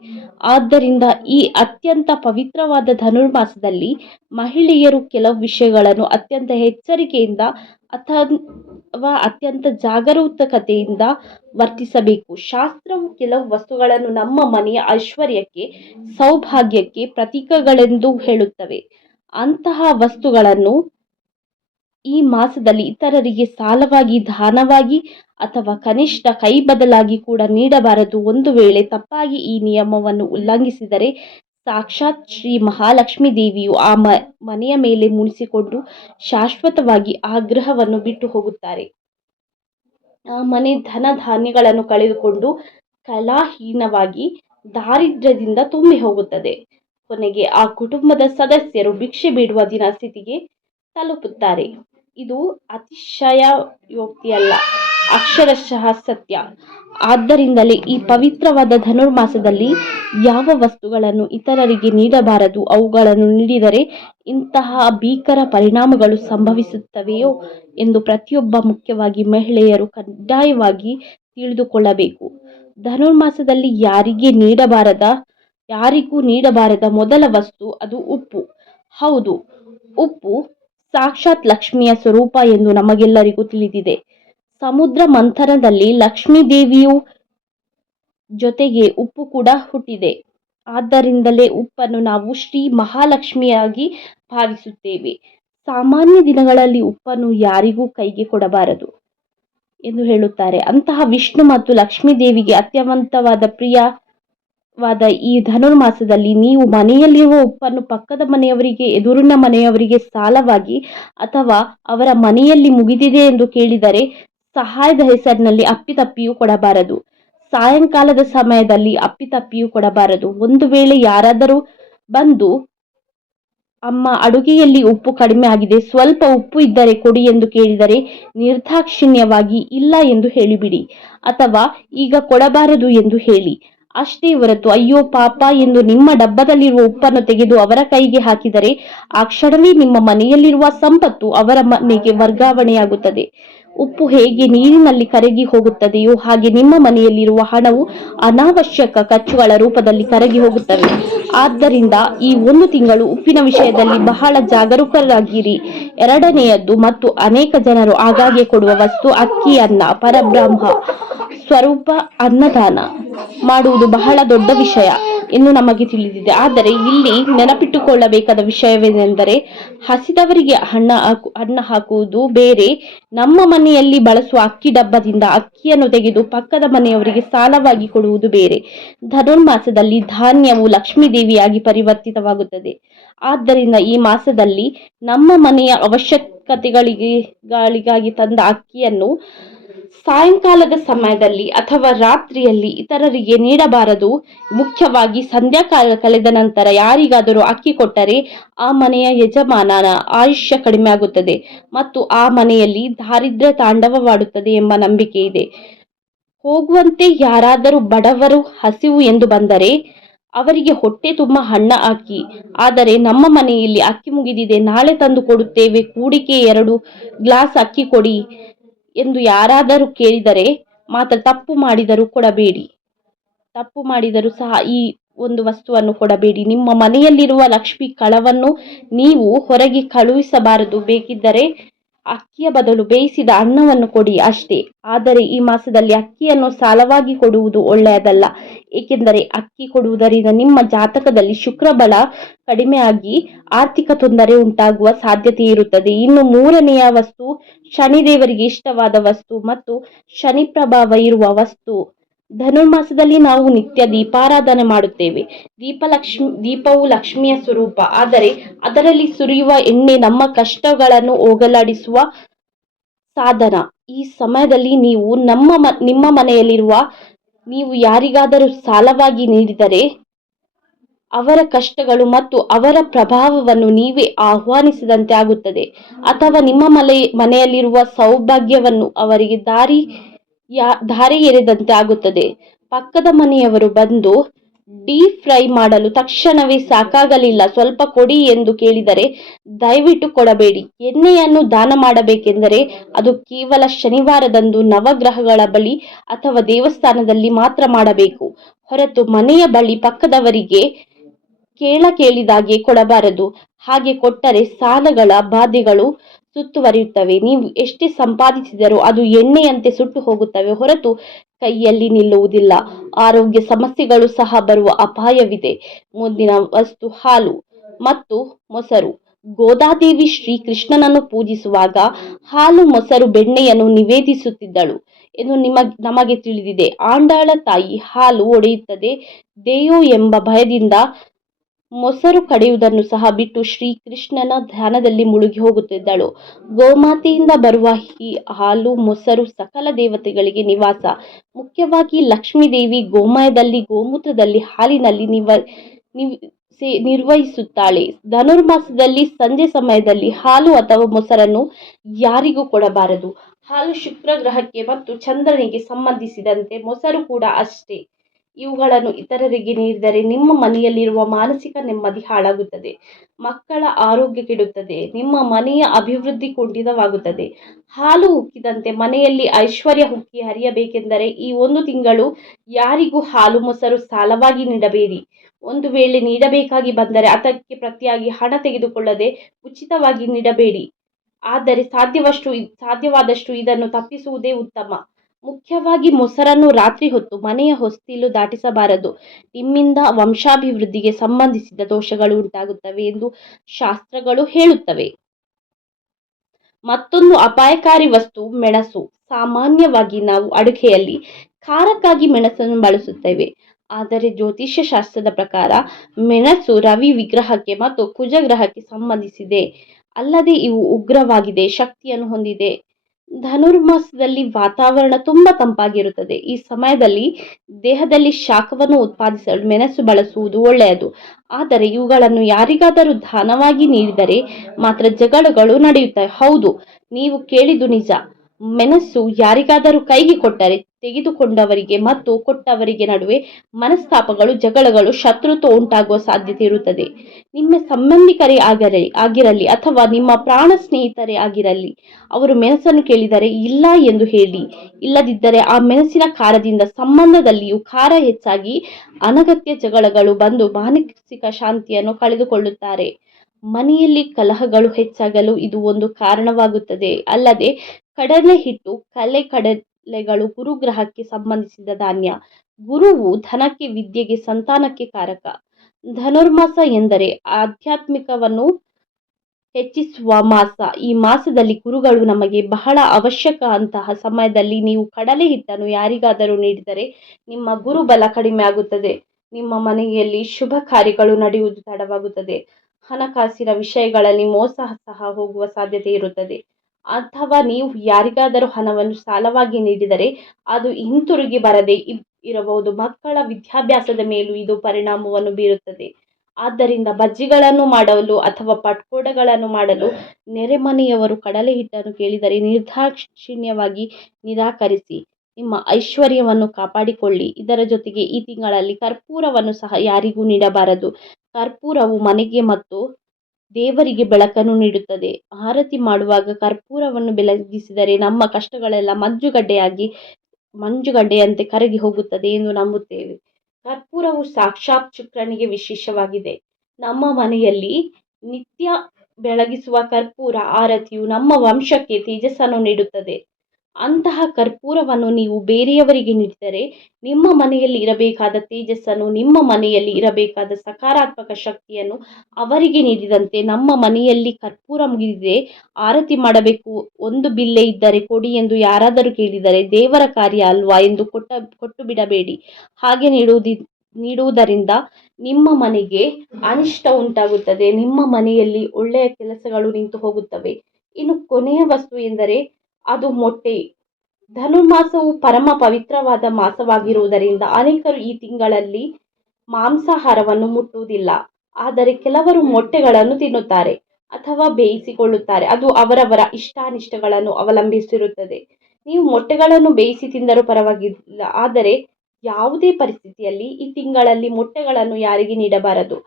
ಆದ್ದರಿಂದ ಈ ಅತ್ಯಂತ ಪವಿತ್ರವಾದ ಧನುರ್ಮಾಸದಲ್ಲಿ ಮಹಿಳೆಯರು ಕೆಲವು ವಿಷಯಗಳನ್ನು ಅತ್ಯಂತ ಎಚ್ಚರಿಕೆಯಿಂದ ಅಥವಾ ಅತ್ಯಂತ ಜಾಗರೂಕತೆಯಿಂದ ವರ್ತಿಸಬೇಕು. ಶಾಸ್ತ್ರವು ಕೆಲವು ವಸ್ತುಗಳನ್ನು ನಮ್ಮ ಮನೆಯ ಐಶ್ವರ್ಯಕ್ಕೆ, ಸೌಭಾಗ್ಯಕ್ಕೆ ಪ್ರತೀಕಗಳೆಂದು ಹೇಳುತ್ತವೆ. ಅಂತಹ ವಸ್ತುಗಳನ್ನು ಈ ಮಾಸದಲ್ಲಿ ಇತರರಿಗೆ ಸಾಲವಾಗಿ, ದಾನವಾಗಿ ಅಥವಾ ಕನಿಷ್ಠ ಕೈ ಬದಲಾಗಿ ಕೂಡ ನೀಡಬಾರದು. ಒಂದು ವೇಳೆ ತಪ್ಪಾಗಿ ಈ ನಿಯಮವನ್ನು ಉಲ್ಲಂಘಿಸಿದರೆ ಸಾಕ್ಷಾತ್ ಶ್ರೀ ಮಹಾಲಕ್ಷ್ಮೀ ದೇವಿಯು ಆ ಮನೆಯ ಮೇಲೆ ಮುನಿಸಿಕೊಂಡು ಶಾಶ್ವತವಾಗಿ ಆ ಗೃಹವನ್ನು ಬಿಟ್ಟು ಹೋಗುತ್ತಾರೆ. ಆ ಮನೆ ಧನ ಧಾನ್ಯಗಳನ್ನು ಕಳೆದುಕೊಂಡು ಕಲಾಹೀನವಾಗಿ ದಾರಿದ್ರ್ಯದಿಂದ ತುಂಬಿ ಹೋಗುತ್ತದೆ. ಕೊನೆಗೆ ಆ ಕುಟುಂಬದ ಸದಸ್ಯರು ಭಿಕ್ಷೆ ಬೇಡುವ ಸ್ಥಿತಿಗೆ ತಲುಪುತ್ತಾರೆ. ಇದು ಅತಿಶಯೋಕ್ತಿಯಲ್ಲ, ಅಕ್ಷರಶಃ ಸತ್ಯ. ಆದ್ದರಿಂದಲೇ ಈ ಪವಿತ್ರವಾದ ಧನುರ್ಮಾಸದಲ್ಲಿ ಯಾವ ವಸ್ತುಗಳನ್ನು ಇತರರಿಗೆ ನೀಡಬಾರದು, ಅವುಗಳನ್ನು ನೀಡಿದರೆ ಇಂತಹ ಭೀಕರ ಪರಿಣಾಮಗಳು ಸಂಭವಿಸುತ್ತವೆಯೋ ಎಂದು ಪ್ರತಿಯೊಬ್ಬ ಮುಖ್ಯವಾಗಿ ಮಹಿಳೆಯರು ಕಡ್ಡಾಯವಾಗಿ ತಿಳಿದುಕೊಳ್ಳಬೇಕು. ಧನುರ್ಮಾಸದಲ್ಲಿ ಯಾರಿಗೂ ನೀಡಬಾರದ ಮೊದಲ ವಸ್ತು ಅದು ಉಪ್ಪು. ಹೌದು, ಉಪ್ಪು ಸಾಕ್ಷಾತ್ ಲಕ್ಷ್ಮಿಯ ಸ್ವರೂಪ ಎಂದು ನಮಗೆಲ್ಲರಿಗೂ ತಿಳಿದಿದೆ. ಸಮುದ್ರ ಮಂಥನದಲ್ಲಿ ಲಕ್ಷ್ಮೀ ದೇವಿಯು ಜೊತೆಗೆ ಉಪ್ಪು ಕೂಡ ಹುಟ್ಟಿದೆ. ಆದ್ದರಿಂದಲೇ ಉಪ್ಪನ್ನು ನಾವು ಶ್ರೀ ಮಹಾಲಕ್ಷ್ಮಿಯಾಗಿ ಭಾವಿಸುತ್ತೇವೆ. ಸಾಮಾನ್ಯ ದಿನಗಳಲ್ಲಿ ಉಪ್ಪನ್ನು ಯಾರಿಗೂ ಕೈಗೆ ಕೊಡಬಾರದು ಎಂದು ಹೇಳುತ್ತಾರೆ. ಅಂತಹ ವಿಷ್ಣು ಮತ್ತು ಲಕ್ಷ್ಮೀ ದೇವಿಗೆ ಅತ್ಯಂತವಾದ ಪ್ರಿಯವಾದ ಈ ಧನುರ್ಮಾಸದಲ್ಲಿ ನೀವು ಮನೆಯಲ್ಲಿರುವ ಉಪ್ಪನ್ನು ಪಕ್ಕದ ಮನೆಯವರಿಗೆ, ಎದುರಿನ ಮನೆಯವರಿಗೆ ಸಾಲವಾಗಿ ಅಥವಾ ಅವರ ಮನೆಯಲ್ಲಿ ಮುಗಿದಿದೆ ಎಂದು ಕೇಳಿದರೆ ಸಹಾಯದ ಹೆಸರಿನಲ್ಲಿ ಅಪ್ಪಿತಪ್ಪಿಯೂ ಕೊಡಬಾರದು. ಸಾಯಂಕಾಲದ ಸಮಯದಲ್ಲಿ ಅಪ್ಪಿತಪ್ಪಿಯೂ ಕೊಡಬಾರದು. ಒಂದು ವೇಳೆ ಯಾರಾದರೂ ಬಂದು ಅಮ್ಮ, ಅಡುಗೆಯಲ್ಲಿ ಉಪ್ಪು ಕಡಿಮೆ ಆಗಿದೆ, ಸ್ವಲ್ಪ ಉಪ್ಪು ಇದ್ದರೆ ಕೊಡಿ ಎಂದು ಕೇಳಿದರೆ ನಿರ್ದಾಕ್ಷಿಣ್ಯವಾಗಿ ಇಲ್ಲ ಎಂದು ಹೇಳಿಬಿಡಿ, ಅಥವಾ ಈಗ ಕೊಡಬಾರದು ಎಂದು ಹೇಳಿ. ಅಷ್ಟೇ ಹೊರತು ಅಯ್ಯೋ ಪಾಪ ಎಂದು ನಿಮ್ಮ ಡಬ್ಬದಲ್ಲಿರುವ ಉಪ್ಪನ್ನು ತೆಗೆದು ಅವರ ಕೈಗೆ ಹಾಕಿದರೆ ಆ ಕ್ಷಣವೇ ನಿಮ್ಮ ಮನೆಯಲ್ಲಿರುವ ಸಂಪತ್ತು ಅವರ ಮನೆಗೆ ವರ್ಗಾವಣೆಯಾಗುತ್ತದೆ. ಉಪ್ಪು ಹೇಗೆ ನೀರಿನಲ್ಲಿ ಕರಗಿ ಹೋಗುತ್ತದೆಯೋ ಹಾಗೆ ನಿಮ್ಮ ಮನೆಯಲ್ಲಿರುವ ಹಣವು ಅನಾವಶ್ಯಕ ಖರ್ಚುಗಳ ರೂಪದಲ್ಲಿ ಕರಗಿ ಹೋಗುತ್ತವೆ. ಆದ್ದರಿಂದ ಈ 1 ತಿಂಗಳು ಉಪ್ಪಿನ ವಿಷಯದಲ್ಲಿ ಬಹಳ ಜಾಗರೂಕರಾಗಿರಿ. ಎರಡನೆಯದ್ದು ಮತ್ತು ಅನೇಕ ಜನರು ಆಗಾಗ್ಗೆ ಕೊಡುವ ವಸ್ತು ಅಕ್ಕಿ ಅನ್ನ. ಪರಬ್ರಹ್ಮ ಸ್ವರೂಪ ಅನ್ನದಾನ ಮಾಡುವುದು ಬಹಳ ದೊಡ್ಡ ವಿಷಯ ಎಂದು ನಮಗೆ ತಿಳಿದಿದೆ. ಆದರೆ ಇಲ್ಲಿ ನೆನಪಿಟ್ಟುಕೊಳ್ಳಬೇಕಾದ ವಿಷಯವೇನೆಂದರೆ ಹಸಿದವರಿಗೆ ಅನ್ನ ಹಾಕುವುದು ಬೇರೆ, ನಮ್ಮ ಮನೆಯಲ್ಲಿ ಬಳಸುವ ಅಕ್ಕಿ ಡಬ್ಬದಿಂದ ಅಕ್ಕಿಯನ್ನು ತೆಗೆದು ಪಕ್ಕದ ಮನೆಯವರಿಗೆ ಸಾಲವಾಗಿ ಕೊಡುವುದು ಬೇರೆ. ಧನುರ್ಮಾಸದಲ್ಲಿ ಧಾನ್ಯವು ಲಕ್ಷ್ಮೀ ದೇವಿಯಾಗಿ ಪರಿವರ್ತಿತವಾಗುತ್ತದೆ. ಆದ್ದರಿಂದ ಈ ಮಾಸದಲ್ಲಿ ನಮ್ಮ ಮನೆಯ ಅವಶ್ಯಕತೆಗಳಿಗಾಗಿ ತಂದ ಅಕ್ಕಿಯನ್ನು ಸಾಯಂಕಾಲದ ಸಮಯದಲ್ಲಿ ಅಥವಾ ರಾತ್ರಿಯಲ್ಲಿ ಇತರರಿಗೆ ನೀಡಬಾರದು. ಮುಖ್ಯವಾಗಿ ಸಂಧ್ಯಾಕಾಲ ಕಳೆದ ನಂತರ ಯಾರಿಗಾದರೂ ಅಕ್ಕಿ ಕೊಟ್ಟರೆ ಆ ಮನೆಯ ಯಜಮಾನನ ಆಯುಷ್ಯ ಕಡಿಮೆ ಆಗುತ್ತದೆ ಮತ್ತು ಆ ಮನೆಯಲ್ಲಿ ದಾರಿದ್ರ್ಯ ತಾಂಡವವಾಡುತ್ತದೆ ಎಂಬ ನಂಬಿಕೆ ಇದೆ. ಹೋಗುವಂತೆ ಯಾರಾದರೂ ಬಡವರು ಹಸಿವು ಎಂದು ಬಂದರೆ ಅವರಿಗೆ ಹೊಟ್ಟೆ ತುಂಬ ಹಣ್ಣ ಹಾಕಿ, ಆದರೆ ನಮ್ಮ ಮನೆಯಲ್ಲಿ ಅಕ್ಕಿ ಮುಗಿದಿದೆ, ನಾಳೆ ತಂದು ಕೊಡುತ್ತೇವೆ, ಕೂಡಿಗೆ 2 ಗ್ಲಾಸ್ ಅಕ್ಕಿ ಕೊಡಿ ಎಂದು ಯಾರಾದರೂ ಕೇಳಿದರೆ ಮಾತ್ರ ತಪ್ಪು ಮಾಡಿದರೂ ಸಹ ಈ ಒಂದು ವಸ್ತುವನ್ನು ಕೊಡಬೇಡಿ. ನಿಮ್ಮ ಮನೆಯಲ್ಲಿರುವ ಲಕ್ಷ್ಮಿ ಕಳವನ್ನು ನೀವು ಹೊರಗೆ ಕಳುಹಿಸಬಾರದು. ಬೇಕಿದ್ದರೆ ಅಕ್ಕಿಯ ಬದಲು ಬೇಯಿಸಿದ ಅನ್ನವನ್ನು ಕೊಡಿ ಅಷ್ಟೇ. ಆದರೆ ಈ ಮಾಸದಲ್ಲಿ ಅಕ್ಕಿಯನ್ನು ಸಾಲವಾಗಿ ಕೊಡುವುದು ಒಳ್ಳೆಯದಲ್ಲ, ಏಕೆಂದರೆ ಅಕ್ಕಿ ಕೊಡುವುದರಿಂದ ನಿಮ್ಮ ಜಾತಕದಲ್ಲಿ ಶುಕ್ರ ಬಲ ಕಡಿಮೆಯಾಗಿ ಆರ್ಥಿಕ ತೊಂದರೆ ಉಂಟಾಗುವ ಸಾಧ್ಯತೆ ಇರುತ್ತದೆ. ಇನ್ನು 3ನೆಯ ವಸ್ತು ಶನಿದೇವರಿಗೆ ಇಷ್ಟವಾದ ವಸ್ತು ಮತ್ತು ಶನಿ ಪ್ರಭಾವ ಇರುವ ವಸ್ತು. ಧನುರ್ಮಾಸದಲ್ಲಿ ನಾವು ನಿತ್ಯ ದೀಪಾರಾಧನೆ ಮಾಡುತ್ತೇವೆ. ದೀಪವು ಲಕ್ಷ್ಮಿಯ ಸ್ವರೂಪ, ಆದರೆ ಅದರಲ್ಲಿ ಸುರಿಯುವ ಎಣ್ಣೆ ನಮ್ಮ ಕಷ್ಟಗಳನ್ನು ಹೋಗಲಾಡಿಸುವ ಸಾಧನ. ಈ ಸಮಯದಲ್ಲಿ ನೀವು ನಿಮ್ಮ ಮನೆಯಲ್ಲಿರುವ ನೀವು ಯಾರಿಗಾದರೂ ಸಾಲವಾಗಿ ನೀಡಿದರೆ ಅವರ ಕಷ್ಟಗಳು ಮತ್ತು ಅವರ ಪ್ರಭಾವವನ್ನು ನೀವೇ ಆಹ್ವಾನಿಸಿದಂತೆ ಆಗುತ್ತದೆ, ಅಥವಾ ನಿಮ್ಮ ಮನೆಯಲ್ಲಿರುವ ಸೌಭಾಗ್ಯವನ್ನು ಅವರಿಗೆ ದಾರಿ ಎರೆದಂತೆ ಆಗುತ್ತದೆ. ಪಕ್ಕದ ಮನೆಯವರು ಬಂದು ಡೀಪ್ ಫ್ರೈ ಮಾಡಲು ತಕ್ಷಣವೇ ಸಾಕಾಗಲಿಲ್ಲ, ಸ್ವಲ್ಪ ಕೊಡಿ ಎಂದು ಕೇಳಿದರೆ ದಯವಿಟ್ಟು ಕೊಡಬೇಡಿ. ಎಣ್ಣೆಯನ್ನು ದಾನ ಮಾಡಬೇಕೆಂದರೆ ಅದು ಕೇವಲ ಶನಿವಾರದಂದು ನವಗ್ರಹಗಳ ಬಳಿ ಅಥವಾ ದೇವಸ್ಥಾನದಲ್ಲಿ ಮಾತ್ರ ಮಾಡಬೇಕು, ಹೊರತು ಮನೆಯ ಬಳಿ ಪಕ್ಕದವರಿಗೆ ಕೇಳಿದಾಗೆ ಕೊಡಬಾರದು. ಹಾಗೆ ಕೊಟ್ಟರೆ ಸಾಲಗಳ ಬಾಧೆಗಳು ಸುತ್ತುವರಿಯುತ್ತವೆ. ನೀವು ಎಷ್ಟೇ ಸಂಪಾದಿಸಿದರೂ ಅದು ಎಣ್ಣೆಯಂತೆ ಸುಟ್ಟು ಹೋಗುತ್ತವೆ ಹೊರತು ಕೈಯಲ್ಲಿ ನಿಲ್ಲುವುದಿಲ್ಲ. ಆರೋಗ್ಯ ಸಮಸ್ಯೆಗಳು ಸಹ ಬರುವ ಅಪಾಯವಿದೆ. ಮುಂದಿನ ವಸ್ತು ಹಾಲು ಮತ್ತು ಮೊಸರು. ಗೋದಾದೇವಿ ಶ್ರೀ ಕೃಷ್ಣನನ್ನು ಪೂಜಿಸುವಾಗ ಹಾಲು, ಮೊಸರು, ಬೆಣ್ಣೆಯನ್ನು ನಿವೇದಿಸುತ್ತಿದ್ದಳು ಎಂದು ನಮಗೆ ತಿಳಿದಿದೆ. ಆಂಡಾಳ ತಾಯಿ ಹಾಲು ಒಡೆಯುತ್ತದೆ ದೇಯೋ ಎಂಬ ಭಯದಿಂದ ಮೊಸರು ಕಡೆಯುವುದನ್ನು ಸಹ ಬಿಟ್ಟು ಶ್ರೀಕೃಷ್ಣನ ಧ್ಯಾನದಲ್ಲಿ ಮುಳುಗಿ ಹೋಗುತ್ತಿದ್ದಳು. ಗೋಮಾತೆಯಿಂದ ಬರುವ ಈ ಹಾಲು, ಮೊಸರು ಸಕಲ ದೇವತೆಗಳಿಗೆ ನಿವಾಸ. ಮುಖ್ಯವಾಗಿ ಲಕ್ಷ್ಮೀದೇವಿ ಗೋಮಯದಲ್ಲಿ, ಗೋಮೂತ್ರದಲ್ಲಿ, ಹಾಲಿನಲ್ಲಿ ನಿರ್ವಹಿಸುತ್ತಾಳೆ. ಧನುರ್ಮಾಸದಲ್ಲಿ ಸಂಜೆ ಸಮಯದಲ್ಲಿ ಹಾಲು ಅಥವಾ ಮೊಸರನ್ನು ಯಾರಿಗೂ ಕೊಡಬಾರದು. ಹಾಲು ಶುಕ್ರ ಗ್ರಹಕ್ಕೆ ಮತ್ತು ಚಂದ್ರನಿಗೆ ಸಂಬಂಧಿಸಿದಂತೆ, ಮೊಸರು ಕೂಡ ಅಷ್ಟೇ. ಇವುಗಳನ್ನು ಇತರರಿಗೆ ನೀಡಿದರೆ ನಿಮ್ಮ ಮನೆಯಲ್ಲಿರುವ ಮಾನಸಿಕ ನೆಮ್ಮದಿ ಹಾಳಾಗುತ್ತದೆ, ಮಕ್ಕಳ ಆರೋಗ್ಯ ಕೆಡುತ್ತದೆ, ನಿಮ್ಮ ಮನೆಯ ಅಭಿವೃದ್ಧಿ ಕುಂಠಿತವಾಗುತ್ತದೆ. ಹಾಲು ಉಕ್ಕಿದಂತೆ ಮನೆಯಲ್ಲಿ ಐಶ್ವರ್ಯ ಉಕ್ಕಿ ಹರಿಯಬೇಕೆಂದರೆ ಈ 1 ತಿಂಗಳು ಯಾರಿಗೂ ಹಾಲು, ಮೊಸರು ಸಾಲವಾಗಿ ನೀಡಬೇಡಿ. ಒಂದು ವೇಳೆ ನೀಡಬೇಕಾಗಿ ಬಂದರೆ ಅದಕ್ಕೆ ಪ್ರತಿಯಾಗಿ ಹಣ ತೆಗೆದುಕೊಳ್ಳದೆ ಉಚಿತವಾಗಿ ನೀಡಬೇಡಿ. ಆದರೆ ಸಾಧ್ಯವಾದಷ್ಟು ಇದನ್ನು ತಪ್ಪಿಸುವುದೇ ಉತ್ತಮ. ಮುಖ್ಯವಾಗಿ ಮೊಸರನ್ನು ರಾತ್ರಿ ಹೊತ್ತು ಮನೆಯ ಹೊಸ್ತಿಲು ದಾಟಿಸಬಾರದು. ನಿಮ್ಮಿಂದ ವಂಶಾಭಿವೃದ್ಧಿಗೆ ಸಂಬಂಧಿಸಿದ ದೋಷಗಳು ಉಂಟಾಗುತ್ತವೆ ಎಂದು ಶಾಸ್ತ್ರಗಳು ಹೇಳುತ್ತವೆ. ಮತ್ತೊಂದು ಅಪಾಯಕಾರಿ ವಸ್ತು ಮೆಣಸು. ಸಾಮಾನ್ಯವಾಗಿ ನಾವು ಅಡುಗೆಯಲ್ಲಿ ಖಾರಕ್ಕಾಗಿ ಮೆಣಸನ್ನು ಬಳಸುತ್ತೇವೆ. ಆದರೆ ಜ್ಯೋತಿಷ್ಯ ಶಾಸ್ತ್ರದ ಪ್ರಕಾರ ಮೆಣಸು ರವಿ ವಿಗ್ರಹಕ್ಕೆ ಮತ್ತು ಕುಜ ಗ್ರಹಕ್ಕೆ ಸಂಬಂಧಿಸಿದೆ. ಅಲ್ಲದೆ ಇವು ಉಗ್ರವಾಗಿದೆ, ಶಕ್ತಿಯನ್ನು ಹೊಂದಿದೆ. ಧನುರ್ಮಾಸದಲ್ಲಿ ವಾತಾವರಣ ತುಂಬಾ ತಂಪಾಗಿರುತ್ತದೆ. ಈ ಸಮಯದಲ್ಲಿ ದೇಹದಲ್ಲಿ ಶಾಖವನ್ನು ಉತ್ಪಾದಿಸಲು ಮೆಣಸು ಬಳಸುವುದು ಒಳ್ಳೆಯದು. ಆದರೆ ಇವುಗಳನ್ನು ಯಾರಿಗಾದರೂ ದಾನವಾಗಿ ನೀಡಿದರೆ ಮಾತ್ರ ಜಗಳಗಳು ನಡೆಯುತ್ತವೆ. ಹೌದು, ನೀವು ಕೇಳಿದ್ದು ನಿಜ. ಮೆಣಸು ಯಾರಿಗಾದರೂ ಕೈಗೆ ಕೊಟ್ಟರೆ ತೆಗೆದುಕೊಂಡವರಿಗೆ ಮತ್ತು ಕೊಟ್ಟವರಿಗೆ ನಡುವೆ ಮನಸ್ತಾಪಗಳು, ಜಗಳಗಳು, ಶತ್ರುತ್ವ ಉಂಟಾಗುವ ಸಾಧ್ಯತೆ ಇರುತ್ತದೆ. ನಿಮ್ಮ ಸಂಬಂಧಿಕರೇ ಆಗಿರಲಿ ಅಥವಾ ನಿಮ್ಮ ಪ್ರಾಣ ಸ್ನೇಹಿತರೇ ಆಗಿರಲಿ, ಅವರು ಮೆಣಸನ್ನು ಕೇಳಿದರೆ ಇಲ್ಲ ಎಂದು ಹೇಳಿ. ಇಲ್ಲದಿದ್ದರೆ ಆ ಮೆಣಸಿನ ಖಾರದಿಂದ ಸಂಬಂಧದಲ್ಲಿಯೂ ಖಾರ ಹೆಚ್ಚಾಗಿ ಅನಗತ್ಯ ಜಗಳಗಳು ಬಂದು ಮಾನಸಿಕ ಶಾಂತಿಯನ್ನು ಕಳೆದುಕೊಳ್ಳುತ್ತಾರೆ. ಮನೆಯಲ್ಲಿ ಕಲಹಗಳು ಹೆಚ್ಚಾಗಲು ಇದು ಒಂದು ಕಾರಣವಾಗುತ್ತದೆ. ಅಲ್ಲದೆ ಕಡಲೆ ಹಿಟ್ಟು, ಕಡಲೆಗಳು ಗುರುಗ್ರಹಕ್ಕೆ ಸಂಬಂಧಿಸಿದ ಧಾನ್ಯ. ಗುರುವು ಧನಕ್ಕೆ, ವಿದ್ಯೆಗೆ, ಸಂತಾನಕ್ಕೆ ಕಾರಕ. ಧನುರ್ಮಾಸ ಎಂದರೆ ಆಧ್ಯಾತ್ಮಿಕವನ್ನು ಹೆಚ್ಚಿಸುವ ಮಾಸ. ಈ ಮಾಸದಲ್ಲಿ ಗುರುಗಳು ನಮಗೆ ಬಹಳ ಅವಶ್ಯಕ. ಅಂತಹ ಸಮಯದಲ್ಲಿ ನೀವು ಕಡಲೆ ಹಿಟ್ಟನ್ನು ಯಾರಿಗಾದರೂ ನೀಡಿದರೆ ನಿಮ್ಮ ಗುರುಬಲ ಕಡಿಮೆ ಆಗುತ್ತದೆ. ನಿಮ್ಮ ಮನೆಯಲ್ಲಿ ಶುಭ ಕಾರ್ಯಗಳು ನಡೆಯುವುದು ತಡವಾಗುತ್ತದೆ. ಹಣಕಾಸಿನ ವಿಷಯಗಳಲ್ಲಿ ಮೋಸ ಸಹ ಹೋಗುವ ಸಾಧ್ಯತೆ ಇರುತ್ತದೆ. ಅಥವಾ ನೀವು ಯಾರಿಗಾದರೂ ಹಣವನ್ನು ಸಾಲವಾಗಿ ನೀಡಿದರೆ ಅದು ಹಿಂತಿರುಗಿ ಬರದೇ ಇರಬಹುದು. ಮಕ್ಕಳ ವಿದ್ಯಾಭ್ಯಾಸದ ಮೇಲೂ ಇದು ಪರಿಣಾಮವನ್ನು ಬೀರುತ್ತದೆ. ಆದ್ದರಿಂದ ಬಜ್ಜಿಗಳನ್ನು ಮಾಡಲು ಅಥವಾ ಪಕೋಡಗಳನ್ನು ಮಾಡಲು ನೆರೆಮನೆಯವರು ಕಡಲೆ ಹಿಟ್ಟನ್ನು ಕೇಳಿದರೆ ನಿರ್ದಾಕ್ಷಿಣ್ಯವಾಗಿ ನಿರಾಕರಿಸಿ. ನಿಮ್ಮ ಐಶ್ವರ್ಯವನ್ನು ಕಾಪಾಡಿಕೊಳ್ಳಿ. ಇದರ ಜೊತೆಗೆ ಈ ತಿಂಗಳಲ್ಲಿ ಕರ್ಪೂರವನ್ನು ಸಹ ಯಾರಿಗೂ ನೀಡಬಾರದು. ಕರ್ಪೂರವು ಮನೆಗೆ ಮತ್ತು ದೇವರಿಗೆ ಬೆಳಕನ್ನು ನೀಡುತ್ತದೆ. ಆರತಿ ಮಾಡುವಾಗ ಕರ್ಪೂರವನ್ನು ಬೆಳಗಿಸಿದರೆ ನಮ್ಮ ಕಷ್ಟಗಳೆಲ್ಲ ಮಂಜುಗಡ್ಡೆಯಂತೆ ಕರಗಿ ಹೋಗುತ್ತದೆ ಎಂದು ನಂಬುತ್ತೇವೆ. ಕರ್ಪೂರವು ಸಾಕ್ಷಾತ್ ಶುಕ್ರನಿಗೆ ವಿಶೇಷವಾಗಿದೆ. ನಮ್ಮ ಮನೆಯಲ್ಲಿ ನಿತ್ಯ ಬೆಳಗಿಸುವ ಕರ್ಪೂರ ಆರತಿಯು ನಮ್ಮ ವಂಶಕ್ಕೆ ತೇಜಸ್ಸನ್ನು ನೀಡುತ್ತದೆ. ಅಂತಹ ಕರ್ಪೂರವನ್ನು ನೀವು ಬೇರೆಯವರಿಗೆ ನೀಡಿದರೆ ನಿಮ್ಮ ಮನೆಯಲ್ಲಿ ಇರಬೇಕಾದ ತೇಜಸ್ಸನ್ನು, ನಿಮ್ಮ ಮನೆಯಲ್ಲಿ ಇರಬೇಕಾದ ಸಕಾರಾತ್ಮಕ ಶಕ್ತಿಯನ್ನು ಅವರಿಗೆ ನೀಡಿದಂತೆ. ನಮ್ಮ ಮನೆಯಲ್ಲಿ ಕರ್ಪೂರ ಮುಗಿದಿದೆ, ಆರತಿ ಮಾಡಬೇಕು, ಒಂದು ಬಿಲ್ಲೆ ಇದ್ದರೆ ಕೊಡಿ ಎಂದು ಯಾರಾದರೂ ಕೇಳಿದರೆ ದೇವರ ಕಾರ್ಯ ಅಲ್ವಾ ಎಂದು ಕೊಟ್ಟು ಬಿಡಬೇಡಿ. ಹಾಗೆ ನೀಡುವುದರಿಂದ ನಿಮ್ಮ ಮನೆಗೆ ಅನಿಷ್ಟ ಉಂಟಾಗುತ್ತದೆ. ನಿಮ್ಮ ಮನೆಯಲ್ಲಿ ಒಳ್ಳೆಯ ಕೆಲಸಗಳು ನಿಂತು ಹೋಗುತ್ತವೆ. ಇನ್ನು ಕೊನೆಯ ವಸ್ತು ಎಂದರೆ ಅದು ಮೊಟ್ಟೆ. ಧನುರ್ಮಾಸವು ಪರಮ ಪವಿತ್ರವಾದ ಮಾಸವಾಗಿರುವುದರಿಂದ ಅನೇಕರು ಈ ತಿಂಗಳಲ್ಲಿ ಮಾಂಸಾಹಾರವನ್ನು ಮುಟ್ಟುವುದಿಲ್ಲ. ಆದರೆ ಕೆಲವರು ಮೊಟ್ಟೆಗಳನ್ನು ತಿನ್ನುತ್ತಾರೆ ಅಥವಾ ಬೇಯಿಸಿಕೊಳ್ಳುತ್ತಾರೆ. ಅದು ಅವರವರ ಇಷ್ಟಾನಿಷ್ಟಗಳನ್ನು ಅವಲಂಬಿಸಿರುತ್ತದೆ. ನೀವು ಮೊಟ್ಟೆಗಳನ್ನು ಬೇಯಿಸಿ ತಿಂದರೂ ಪರವಾಗಿಲ್ಲ, ಆದರೆ ಯಾವುದೇ ಪರಿಸ್ಥಿತಿಯಲ್ಲಿ ಈ ತಿಂಗಳಲ್ಲಿ ಮೊಟ್ಟೆಗಳನ್ನು ಯಾರಿಗೆ ನೀಡಬಾರದು,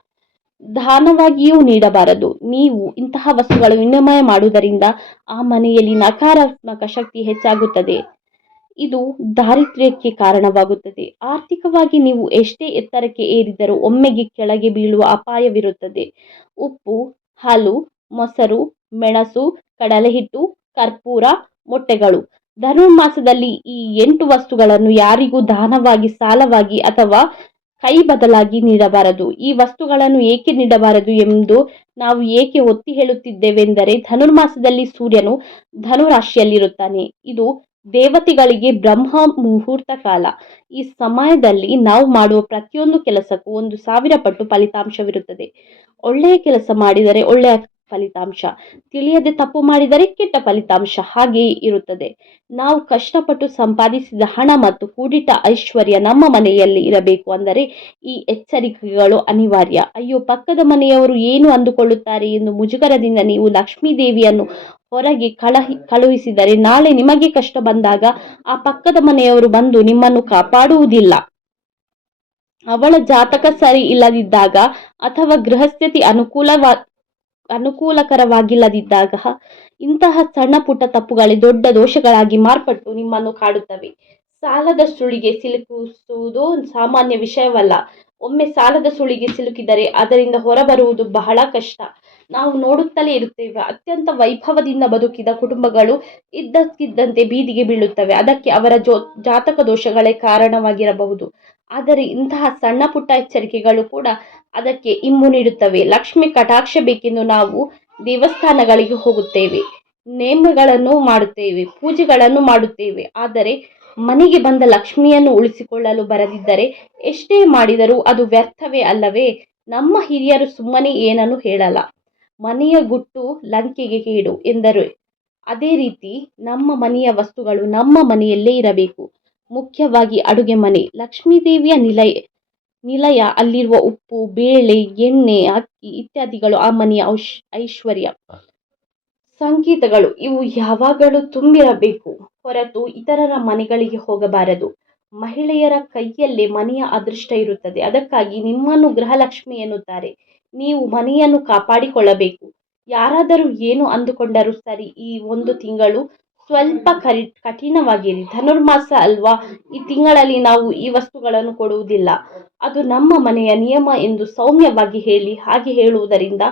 ದಾನವಾಗಿಯೂ ನೀಡಬಾರದು. ನೀವು ಇಂತಹ ವಸ್ತುಗಳು ವಿನಿಮಯ ಮಾಡುವುದರಿಂದ ಆ ಮನೆಯಲ್ಲಿ ನಕಾರಾತ್ಮಕ ಶಕ್ತಿ ಹೆಚ್ಚಾಗುತ್ತದೆ. ಇದು ದಾರಿದ್ರ್ಯಕ್ಕೆ ಕಾರಣವಾಗುತ್ತದೆ. ಆರ್ಥಿಕವಾಗಿ ನೀವು ಎಷ್ಟೇ ಎತ್ತರಕ್ಕೆ ಏರಿದರೂ ಒಮ್ಮೆಗೆ ಕೆಳಗೆ ಬೀಳುವ ಅಪಾಯವಿರುತ್ತದೆ. ಉಪ್ಪು, ಹಾಲು, ಮೊಸರು, ಮೆಣಸು, ಕಡಲೆಹಿಟ್ಟು, ಕರ್ಪೂರ, ಮೊಟ್ಟೆಗಳು. ಧನುರ್ಮಾಸದಲ್ಲಿ ಈ 8 ವಸ್ತುಗಳನ್ನು ಯಾರಿಗೂ ದಾನವಾಗಿ, ಸಾಲವಾಗಿ ಅಥವಾ ಕೈ ಬದಲಾಗಿ ನೀಡಬಾರದು. ಈ ವಸ್ತುಗಳನ್ನು ಏಕೆ ನೀಡಬಾರದು ಎಂದು ನಾವು ಏಕೆ ಒತ್ತಿ ಹೇಳುತ್ತಿದ್ದೇವೆಂದರೆ, ಧನುರ್ಮಾಸದಲ್ಲಿ ಸೂರ್ಯನು ಧನುರಾಶಿಯಲ್ಲಿರುತ್ತಾನೆ. ಇದು ದೇವತೆಗಳಿಗೆ ಬ್ರಹ್ಮ ಮುಹೂರ್ತ ಕಾಲ. ಈ ಸಮಯದಲ್ಲಿ ನಾವು ಮಾಡುವ ಪ್ರತಿಯೊಂದು ಕೆಲಸಕ್ಕೂ 1,000 ಪಟ್ಟು ಫಲಿತಾಂಶವಿರುತ್ತದೆ. ಒಳ್ಳೆಯ ಕೆಲಸ ಮಾಡಿದರೆ ಒಳ್ಳೆಯ ಫಲಿತಾಂಶ, ತಿಳಿಯದೆ ತಪ್ಪು ಮಾಡಿದರೆ ಕೆಟ್ಟ ಫಲಿತಾಂಶ ಹಾಗೆಯೇ ಇರುತ್ತದೆ. ನಾವು ಕಷ್ಟಪಟ್ಟು ಸಂಪಾದಿಸಿದ ಹಣ ಮತ್ತು ಕೂಡಿಟ್ಟ ಐಶ್ವರ್ಯ ನಮ್ಮ ಮನೆಯಲ್ಲಿ ಇರಬೇಕು ಅಂದರೆ ಈ ಎಚ್ಚರಿಕೆಗಳು ಅನಿವಾರ್ಯ. ಅಯ್ಯೋ, ಪಕ್ಕದ ಮನೆಯವರು ಏನು ಅಂದುಕೊಳ್ಳುತ್ತಾರೆ ಎಂದು ಮುಜುಗರದಿಂದ ನೀವು ಲಕ್ಷ್ಮೀ ದೇವಿಯನ್ನು ಹೊರಗೆ ಕಳುಹಿಸಿದರೆ ನಾಳೆ ನಿಮಗೆ ಕಷ್ಟ ಬಂದಾಗ ಆ ಪಕ್ಕದ ಮನೆಯವರು ಬಂದು ನಿಮ್ಮನ್ನು ಕಾಪಾಡುವುದಿಲ್ಲ. ಅವಳ ಜಾತಕ ಸರಿ ಇಲ್ಲದಿದ್ದಾಗ ಅಥವಾ ಗೃಹಸ್ಥಿತಿ ಅನುಕೂಲಕರವಾಗಿಲ್ಲದಿದ್ದಾಗ ಇಂತಹ ಸಣ್ಣ ಪುಟ್ಟ ತಪ್ಪುಗಳೇ ದೊಡ್ಡ ದೋಷಗಳಾಗಿ ಮಾರ್ಪಟ್ಟು ನಿಮ್ಮನ್ನು ಕಾಡುತ್ತವೆ. ಸಾಲದ ಸುಳಿಗೆ ಸಿಲುಕಿಸುವುದು ಸಾಮಾನ್ಯ ವಿಷಯವಲ್ಲ. ಒಮ್ಮೆ ಸಾಲದ ಸುಳಿಗೆ ಸಿಲುಕಿದರೆ ಅದರಿಂದ ಹೊರಬರುವುದು ಬಹಳ ಕಷ್ಟ. ನಾವು ನೋಡುತ್ತಲೇ ಇರುತ್ತೇವೆ. ಅತ್ಯಂತ ವೈಭವದಿಂದ ಬದುಕಿದ ಕುಟುಂಬಗಳು ಇದ್ದಕ್ಕಿದ್ದಂತೆ ಬೀದಿಗೆ ಬೀಳುತ್ತವೆ. ಅದಕ್ಕೆ ಅವರ ಜಾತಕ ದೋಷಗಳೇ ಕಾರಣವಾಗಿರಬಹುದು. ಆದರೆ ಇಂತಹ ಸಣ್ಣ ಪುಟ್ಟ ಎಚ್ಚರಿಕೆಗಳು ಕೂಡ ಅದಕ್ಕೆ ಇಂಬು ನೀಡುತ್ತವೆ. ಲಕ್ಷ್ಮಿ ಕಟಾಕ್ಷ ಬೇಕೆಂದು ನಾವು ದೇವಸ್ಥಾನಗಳಿಗೆ ಹೋಗುತ್ತೇವೆ, ನೇಮಗಳನ್ನು ಮಾಡುತ್ತೇವೆ, ಪೂಜೆಗಳನ್ನು ಮಾಡುತ್ತೇವೆ. ಆದರೆ ಮನೆಗೆ ಬಂದ ಲಕ್ಷ್ಮಿಯನ್ನು ಉಳಿಸಿಕೊಳ್ಳಲು ಬರದಿದ್ದರೆ ಎಷ್ಟೇ ಮಾಡಿದರೂ ಅದು ವ್ಯರ್ಥವೇ ಅಲ್ಲವೇ? ನಮ್ಮ ಹಿರಿಯರು ಸುಮ್ಮನೆ ಏನನ್ನು ಹೇಳಲ್ಲ, ಮನೆಯ ಗುಟ್ಟು ಲಂಕೆಗೆ ಕೇಡು ಎಂದರು. ಅದೇ ರೀತಿ ನಮ್ಮ ಮನೆಯ ವಸ್ತುಗಳು ನಮ್ಮ ಮನೆಯಲ್ಲೇ ಇರಬೇಕು. ಮುಖ್ಯವಾಗಿ ಅಡುಗೆ ಮನೆ ಲಕ್ಷ್ಮೀದೇವಿಯ ನಿಲಯ. ಅಲ್ಲಿರುವ ಉಪ್ಪು, ಬೇಳೆ, ಎಣ್ಣೆ, ಅಕ್ಕಿ ಇತ್ಯಾದಿಗಳು ಆ ಮನೆಯ ಐಶ್ವರ್ಯ ಸಂಕೇತಗಳು. ಇವು ಯಾವಾಗಲೂ ತುಂಬಿರಬೇಕು ಹೊರತು ಇತರರ ಮನೆಗಳಿಗೆ ಹೋಗಬಾರದು. ಮಹಿಳೆಯರ ಕೈಯಲ್ಲೇ ಮನೆಯ ಅದೃಷ್ಟ ಇರುತ್ತದೆ. ಅದಕ್ಕಾಗಿ ನಿಮ್ಮನ್ನು ಗೃಹಲಕ್ಷ್ಮಿ ಎನ್ನುತ್ತಾರೆ. ನೀವು ಮನೆಯನ್ನು ಕಾಪಾಡಿಕೊಳ್ಳಬೇಕು. ಯಾರಾದರೂ ಏನು ಅಂದುಕೊಂಡರೂ ಸರಿ, ಈ 1 ತಿಂಗಳು ಸ್ವಲ್ಪ ಕಠಿಣವಾಗಿರಿ. ಧನುರ್ಮಾಸ ಅಲ್ವಾ, ಈ ತಿಂಗಳಲ್ಲಿ ನಾವು ಈ ವಸ್ತುಗಳನ್ನು ಕೊಡುವುದಿಲ್ಲ, ಅದು ನಮ್ಮ ಮನೆಯ ನಿಯಮ ಎಂದು ಸೌಮ್ಯವಾಗಿ ಹೇಳಿ. ಹಾಗೆ ಹೇಳುವುದರಿಂದ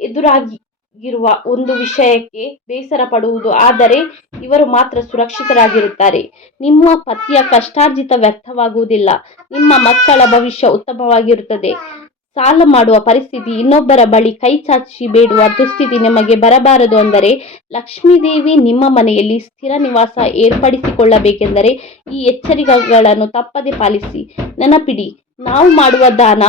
ಎದುರಾಗಿರುವ ಒಂದು ವಿಷಯಕ್ಕೆ ಬೇಸರ ಪಡುವುದು. ಆದರೆ ಇವರು ಮಾತ್ರ ಸುರಕ್ಷಿತರಾಗಿರುತ್ತಾರೆ. ನಿಮ್ಮ ಪತಿಯ ಕಷ್ಟಾರ್ಜಿತ ವ್ಯರ್ಥವಾಗುವುದಿಲ್ಲ. ನಿಮ್ಮ ಮಕ್ಕಳ ಭವಿಷ್ಯ ಉತ್ತಮವಾಗಿರುತ್ತದೆ. ಸಾಲ ಮಾಡುವ ಪರಿಸ್ಥಿತಿ, ಇನ್ನೊಬ್ಬರ ಬಳಿ ಕೈ ಚಾಚಿ ಬೇಡುವ ದುಸ್ಥಿತಿ ನಿಮಗೆ ಬರಬಾರದು ಅಂದರೆ ಲಕ್ಷ್ಮೀದೇವಿ ನಿಮ್ಮ ಮನೆಯಲ್ಲಿ ಸ್ಥಿರ ನಿವಾಸ ಏರ್ಪಡಿಸಿಕೊಳ್ಳಬೇಕೆಂದರೆ ಈ ಎಚ್ಚರಿಕೆಗಳನ್ನು ತಪ್ಪದೆ ಪಾಲಿಸಿ. ನೆನಪಿಡಿ, ನಾವು ಮಾಡುವ ದಾನ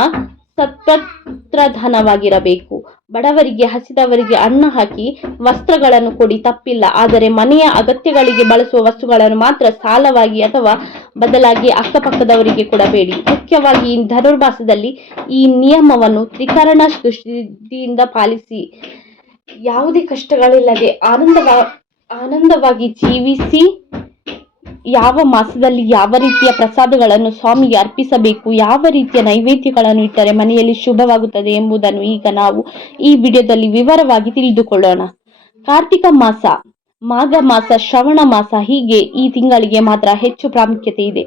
ಸತ್ಪತ್ರಧನವಾಗಿರಬೇಕು. ಬಡವರಿಗೆ, ಹಸಿದವರಿಗೆ ಅನ್ನ ಹಾಕಿ ವಸ್ತ್ರಗಳನ್ನು ಕೊಡಿ, ತಪ್ಪಿಲ್ಲ. ಆದರೆ ಮನೆಯ ಅಗತ್ಯಗಳಿಗೆ ಬಳಸುವ ವಸ್ತುಗಳನ್ನು ಮಾತ್ರ ಸಾಲವಾಗಿ ಅಥವಾ ಬದಲಾಗಿ ಅಕ್ಕಪಕ್ಕದವರಿಗೆ ಕೊಡಬೇಡಿ. ಮುಖ್ಯವಾಗಿ ಈ ಧನುರ್ಮಾಸದಲ್ಲಿ ಈ ನಿಯಮವನ್ನು ತ್ರಿಕರಣ ದೃಷ್ಟಿಯಿಂದ ಪಾಲಿಸಿ. ಯಾವುದೇ ಕಷ್ಟಗಳಿಲ್ಲದೆ ಆನಂದವಾಗಿ ಜೀವಿಸಿ. ಯಾವ ಮಾಸದಲ್ಲಿ ಯಾವ ರೀತಿಯ ಪ್ರಸಾದಗಳನ್ನು ಸ್ವಾಮಿಗೆ ಅರ್ಪಿಸಬೇಕು, ಯಾವ ರೀತಿಯ ನೈವೇದ್ಯಗಳನ್ನು ಇಟ್ಟರೆ ಮನೆಯಲ್ಲಿ ಶುಭವಾಗುತ್ತದೆ ಎಂಬುದನ್ನು ಈಗ ನಾವು ಈ ವಿಡಿಯೋದಲ್ಲಿ ವಿವರವಾಗಿ ತಿಳಿದುಕೊಳ್ಳೋಣ. ಕಾರ್ತಿಕ ಮಾಸ, ಮಾಘ ಮಾಸ, ಶ್ರವಣ ಮಾಸ ಹೀಗೆ ಈ ತಿಂಗಳಿಗೆ ಮಾತ್ರ ಹೆಚ್ಚು ಪ್ರಾಮುಖ್ಯತೆ ಇದೆ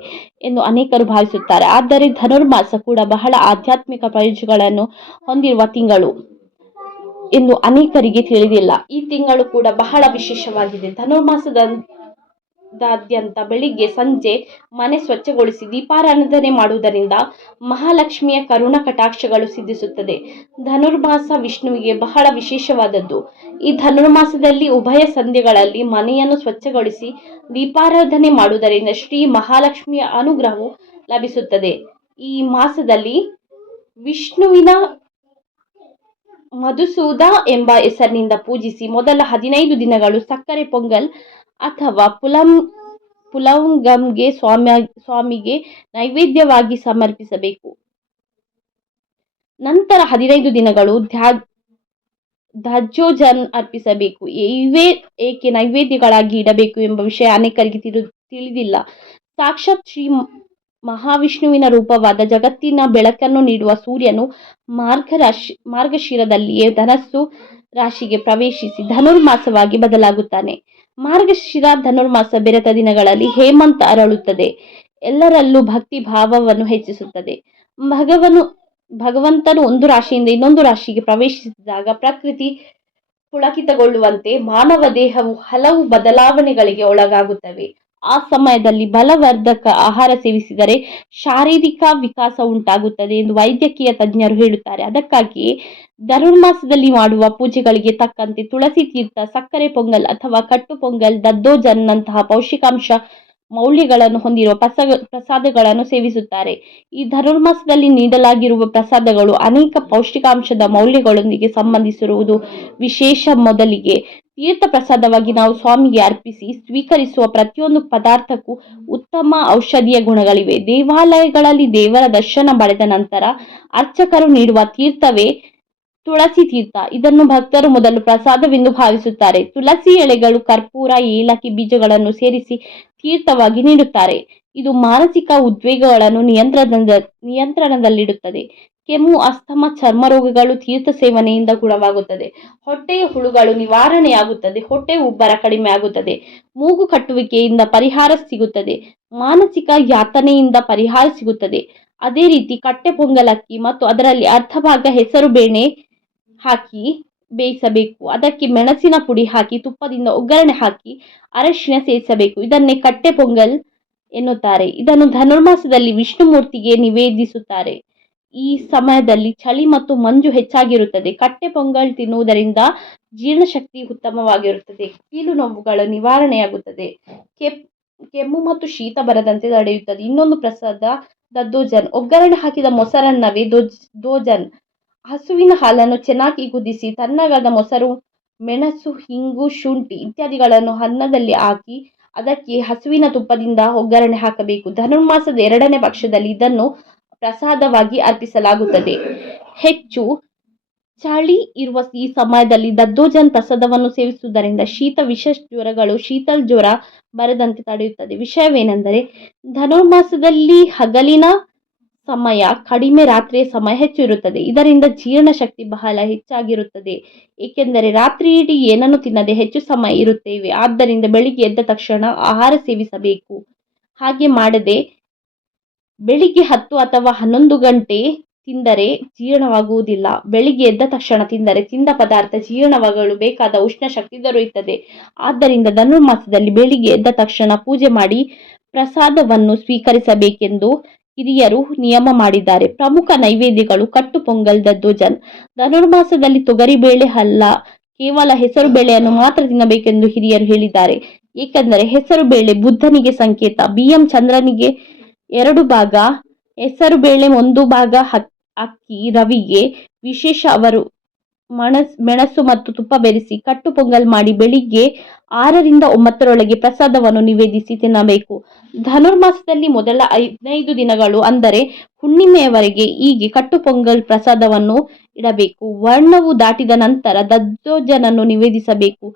ಎಂದು ಅನೇಕರು ಭಾವಿಸುತ್ತಾರೆ. ಆದರೆ ಧನುರ್ಮಾಸ ಕೂಡ ಬಹಳ ಆಧ್ಯಾತ್ಮಿಕ ಪ್ರಯೋಜನಗಳನ್ನು ಹೊಂದಿರುವ ತಿಂಗಳು ಎಂದು ಅನೇಕರಿಗೆ ತಿಳಿದಿಲ್ಲ. ಈ ತಿಂಗಳು ಕೂಡ ಬಹಳ ವಿಶೇಷವಾಗಿದೆ. ಧನುರ್ಮಾಸದಾದ್ಯಂತ ಬೆಳಿಗ್ಗೆ ಸಂಜೆ ಮನೆ ಸ್ವಚ್ಛಗೊಳಿಸಿ ದೀಪಾರಾಧನೆ ಮಾಡುವುದರಿಂದ ಮಹಾಲಕ್ಷ್ಮಿಯ ಕರುಣ ಕಟಾಕ್ಷಗಳು ಸಿದ್ಧಿಸುತ್ತದೆ. ಧನುರ್ಮಾಸ ವಿಷ್ಣುವಿಗೆ ಬಹಳ ವಿಶೇಷವಾದದ್ದು. ಈ ಧನುರ್ಮಾಸದಲ್ಲಿ ಉಭಯ ಸಂಧ್ಯೆಗಳಲ್ಲಿ ಮನೆಯನ್ನು ಸ್ವಚ್ಛಗೊಳಿಸಿ ದೀಪಾರಾಧನೆ ಮಾಡುವುದರಿಂದ ಶ್ರೀ ಮಹಾಲಕ್ಷ್ಮಿಯ ಅನುಗ್ರಹವು ಲಭಿಸುತ್ತದೆ. ಈ ಮಾಸದಲ್ಲಿ ವಿಷ್ಣುವಿನ ಮಧುಸೂದ ಎಂಬ ಹೆಸರಿನಿಂದ ಪೂಜಿಸಿ. ಮೊದಲ 15 ದಿನಗಳು ಸಕ್ಕರೆ ಪೊಂಗಲ್ ಅಥವಾ ಪುಲೌಂಗಮ್ಗೆ ಸ್ವಾಮಿಗೆ ನೈವೇದ್ಯವಾಗಿ ಸಮರ್ಪಿಸಬೇಕು. ನಂತರ 15 ದಿನಗಳು ದಜ್ಜೋಜನ್ ಅರ್ಪಿಸಬೇಕು. ಇವೇ ಏಕೆ ನೈವೇದ್ಯಗಳಾಗಿ ಇಡಬೇಕು ಎಂಬ ವಿಷಯ ಅನೇಕರಿಗೆ ತಿಳಿದಿಲ್ಲ. ಸಾಕ್ಷಾತ್ ಶ್ರೀ ಮಹಾವಿಷ್ಣುವಿನ ರೂಪವಾದ ಜಗತ್ತಿನ ಬೆಳಕನ್ನು ನೀಡುವ ಸೂರ್ಯನು ಮಾರ್ಗಶಿರದಲ್ಲಿಯೇ ಧನಸ್ಸು ರಾಶಿಗೆ ಪ್ರವೇಶಿಸಿ ಧನುರ್ಮಾಸವಾಗಿ ಬದಲಾಗುತ್ತಾನೆ. ಮಾರ್ಗಶಿರ ಧನುರ್ಮಾಸ ಬೆರೆತ ದಿನಗಳಲ್ಲಿ ಹೇಮಂತ ಅರಳುತ್ತದೆ. ಎಲ್ಲರಲ್ಲೂ ಭಕ್ತಿ ಭಾವವನ್ನು ಹೆಚ್ಚಿಸುತ್ತದೆ. ಭಗವಂತನು ಒಂದು ರಾಶಿಯಿಂದ ಇನ್ನೊಂದು ರಾಶಿಗೆ ಪ್ರವೇಶಿಸಿದಾಗ ಪ್ರಕೃತಿ ಪುಳಕಿತಗೊಳ್ಳುವಂತೆ ಮಾನವ ದೇಹವು ಹಲವು ಬದಲಾವಣೆಗಳಿಗೆ ಒಳಗಾಗುತ್ತವೆ. ಆ ಸಮಯದಲ್ಲಿ ಬಲವರ್ಧಕ ಆಹಾರ ಸೇವಿಸಿದರೆ ಶಾರೀರಿಕ ವಿಕಾಸ ಉಂಟಾಗುತ್ತದೆ ಎಂದು ವೈದ್ಯಕೀಯ ತಜ್ಞರು ಹೇಳುತ್ತಾರೆ. ಅದಕ್ಕಾಗಿಯೇ ಧನುರ್ಮಾಸದಲ್ಲಿ ಮಾಡುವ ಪೂಜೆಗಳಿಗೆ ತಕ್ಕಂತೆ ತುಳಸಿ ತೀರ್ಥ, ಸಕ್ಕರೆ ಪೊಂಗಲ್ ಅಥವಾ ಕಟ್ಟು ಪೊಂಗಲ್, ದದ್ದೋಜನ್ ನಂತಹ ಪೌಷ್ಟಿಕಾಂಶ ಮೌಲ್ಯಗಳನ್ನು ಹೊಂದಿರುವ ಪ್ರಸಾದಗಳನ್ನು ಸೇವಿಸುತ್ತಾರೆ. ಈ ಧನುರ್ಮಾಸದಲ್ಲಿ ನೀಡಲಾಗಿರುವ ಪ್ರಸಾದಗಳು ಅನೇಕ ಪೌಷ್ಟಿಕಾಂಶದ ಮೌಲ್ಯಗಳೊಂದಿಗೆ ಸಂಬಂಧಿಸಿರುವುದು ವಿಶೇಷ. ಮೊದಲಿಗೆ ತೀರ್ಥ ಪ್ರಸಾದವಾಗಿ ನಾವು ಸ್ವಾಮಿಗೆ ಅರ್ಪಿಸಿ ಸ್ವೀಕರಿಸುವ ಪ್ರತಿಯೊಂದು ಪದಾರ್ಥಕ್ಕೂ ಉತ್ತಮ ಔಷಧೀಯ ಗುಣಗಳಿವೆ. ದೇವಾಲಯಗಳಲ್ಲಿ ದೇವರ ದರ್ಶನ ಪಡೆದ ನಂತರ ಅರ್ಚಕರು ನೀಡುವ ತೀರ್ಥವೇ ತುಳಸಿ ತೀರ್ಥ. ಇದನ್ನು ಭಕ್ತರು ಮೊದಲು ಪ್ರಸಾದವೆಂದು ಭಾವಿಸುತ್ತಾರೆ. ತುಳಸಿ ಎಲೆಗಳು, ಕರ್ಪೂರ, ಏಲಕ್ಕಿ ಬೀಜಗಳನ್ನು ಸೇರಿಸಿ ತೀರ್ಥವಾಗಿ ನೀಡುತ್ತಾರೆ. ಇದು ಮಾನಸಿಕ ಉದ್ವೇಗಗಳನ್ನು ನಿಯಂತ್ರಣದಲ್ಲಿಡುತ್ತದೆ. ಕೆಮ್ಮು, ಅಸ್ತಮ, ಚರ್ಮ ರೋಗಗಳು ತೀರ್ಥ ಸೇವನೆಯಿಂದ ಗುಣವಾಗುತ್ತದೆ. ಹೊಟ್ಟೆಯ ಹುಳುಗಳು ನಿವಾರಣೆಯಾಗುತ್ತದೆ. ಹೊಟ್ಟೆ ಉಬ್ಬರ ಕಡಿಮೆ ಆಗುತ್ತದೆ. ಮೂಗು ಕಟ್ಟುವಿಕೆಯಿಂದ ಪರಿಹಾರ ಸಿಗುತ್ತದೆ. ಮಾನಸಿಕ ಯಾತನೆಯಿಂದ ಪರಿಹಾರ ಸಿಗುತ್ತದೆ. ಅದೇ ರೀತಿ ಕಟ್ಟೆ ಪೊಂಗಲಕ್ಕಿ ಮತ್ತು ಅದರಲ್ಲಿ ಅರ್ಧ ಭಾಗ ಹೆಸರು ಬೇಳೆ ಹಾಕಿ ಬೇಯಿಸಬೇಕು. ಅದಕ್ಕೆ ಮೆಣಸಿನ ಪುಡಿ ಹಾಕಿ ತುಪ್ಪದಿಂದ ಒಗ್ಗರಣೆ ಹಾಕಿ ಅರಶಿನ ಸೇರಿಸಬೇಕು. ಇದನ್ನೇ ಕಟ್ಟೆ ಪೊಂಗಲ್ ಎನ್ನುತ್ತಾರೆ. ಇದನ್ನು ಧನುರ್ಮಾಸದಲ್ಲಿ ವಿಷ್ಣುಮೂರ್ತಿಗೆ ನಿವೇದಿಸುತ್ತಾರೆ. ಈ ಸಮಯದಲ್ಲಿ ಚಳಿ ಮತ್ತು ಮಂಜು ಹೆಚ್ಚಾಗಿರುತ್ತದೆ. ಕಟ್ಟೆ ಪೊಂಗಲ್ ತಿನ್ನುವುದರಿಂದ ಜೀರ್ಣಶಕ್ತಿ ಉತ್ತಮವಾಗಿರುತ್ತದೆ. ಕೀಲು ನೋವುಗಳ ನಿವಾರಣೆಯಾಗುತ್ತದೆ. ಕೆಮ್ಮು ಮತ್ತು ಶೀತ ಬರದಂತೆ ತಡೆಯುತ್ತದೆ. ಇನ್ನೊಂದು ಪ್ರಸಾದ ದದ್ದೋಜನ್. ಒಗ್ಗರಣೆ ಹಾಕಿದ ಮೊಸರನ್ನವೇ ದೋಜನ್. ಹಸುವಿನ ಹಾಲನ್ನು ಚೆನ್ನಾಗಿ ಕುದಿಸಿ ತಣ್ಣಗಾದ ಮೊಸರು, ಮೆಣಸು, ಹಿಂಗು, ಶುಂಠಿ ಇತ್ಯಾದಿಗಳನ್ನು ಅನ್ನದಲ್ಲಿ ಹಾಕಿ ಅದಕ್ಕೆ ಹಸುವಿನ ತುಪ್ಪದಿಂದ ಒಗ್ಗರಣೆ ಹಾಕಬೇಕು. ಧನುರ್ಮಾಸದ 2ನೇ ಪಕ್ಷದಲ್ಲಿ ಇದನ್ನು ಪ್ರಸಾದವಾಗಿ ಅರ್ಪಿಸಲಾಗುತ್ತದೆ. ಹೆಚ್ಚು ಚಳಿ ಇರುವ ಈ ಸಮಯದಲ್ಲಿ ದದ್ದೋಜನ್ ಪ್ರಸಾದವನ್ನು ಸೇವಿಸುವುದರಿಂದ ವಿಷ ಶೀತಲ್ ಜ್ವರ ಬರದಂತೆ ತಡೆಯುತ್ತದೆ. ವಿಷಯವೇನೆಂದರೆ ಧನುರ್ಮಾಸದಲ್ಲಿ ಹಗಲಿನ ಸಮಯ ಕಡಿಮೆ, ರಾತ್ರಿಯ ಸಮಯ ಹೆಚ್ಚು ಇರುತ್ತದೆ. ಇದರಿಂದ ಜೀರ್ಣಶಕ್ತಿ ಬಹಳ ಹೆಚ್ಚಾಗಿರುತ್ತದೆ. ಏಕೆಂದರೆ ರಾತ್ರಿಯಿಡೀ ಏನನ್ನು ತಿನ್ನದೆ ಹೆಚ್ಚು ಸಮಯ ಇರುತ್ತೇವೆ. ಆದ್ದರಿಂದ ಬೆಳಿಗ್ಗೆ ಎದ್ದ ತಕ್ಷಣ ಆಹಾರ ಸೇವಿಸಬೇಕು. ಹಾಗೆ ಮಾಡದೆ ಬೆಳಿಗ್ಗೆ 10 ಅಥವಾ 11 ಗಂಟೆ ತಿಂದರೆ ಜೀರ್ಣವಾಗುವುದಿಲ್ಲ. ಬೆಳಿಗ್ಗೆ ಎದ್ದ ತಕ್ಷಣ ತಿಂದರೆ ತಿಂದ ಪದಾರ್ಥ ಜೀರ್ಣವಾಗಲು ಬೇಕಾದ ಉಷ್ಣ ಶಕ್ತಿ ದೊರೆಯುತ್ತದೆ. ಆದ್ದರಿಂದ ಧನುರ್ಮಾಸದಲ್ಲಿ ಬೆಳಿಗ್ಗೆ ಎದ್ದ ತಕ್ಷಣ ಪೂಜೆ ಮಾಡಿ ಪ್ರಸಾದವನ್ನು ಸ್ವೀಕರಿಸಬೇಕೆಂದು ಹಿರಿಯರು ನಿಯಮ ಮಾಡಿದ್ದಾರೆ. ಪ್ರಮುಖ ನೈವೇದ್ಯಗಳು ಕಟ್ಟು ಪೊಂಗಲ್, ದದ್ದೋಜನ್. ಧನುರ್ಮಾಸದಲ್ಲಿ ತೊಗರಿಬೇಳೆ ಅಲ್ಲ, ಕೇವಲ ಹೆಸರು ಬೇಳೆಯನ್ನು ಮಾತ್ರ ತಿನ್ನಬೇಕೆಂದು ಹಿರಿಯರು ಹೇಳಿದ್ದಾರೆ. ಏಕೆಂದರೆ ಹೆಸರು ಬೇಳೆ ಬುದ್ಧನಿಗೆ ಸಂಕೇತ. ಬಿಎಂ ಚಂದ್ರನಿಗೆ 2 ಭಾಗ ಹೆಸರು ಬೇಳೆ, 1 ಭಾಗ ಅಕ್ಕಿ, ರವಿಗೆ ವಿಶೇಷ. ಅವರು ಮೆಣಸು ಮತ್ತು ತುಪ್ಪ ಬೆರೆಸಿ ಕಟ್ಟು ಪೊಂಗಲ್ ಮಾಡಿ ಬೆಳಿಗ್ಗೆ 6ರಿಂದ 9ರೊಳಗೆ ಪ್ರಸಾದವನ್ನು ನಿವೇದಿಸಿ ತಿನ್ನಬೇಕು. ಧನುರ್ಮಾಸದಲ್ಲಿ ಮೊದಲ 15 ದಿನಗಳು ಅಂದರೆ ಹುಣ್ಣಿಮೆಯವರೆಗೆ ಹೀಗೆ ಕಟ್ಟು ಪೊಂಗಲ್ ಪ್ರಸಾದವನ್ನು ಇಡಬೇಕು. ವರ್ಣವು ದಾಟಿದ ನಂತರ ದದ್ದೋಜನನ್ನು ನಿವೇದಿಸಬೇಕು.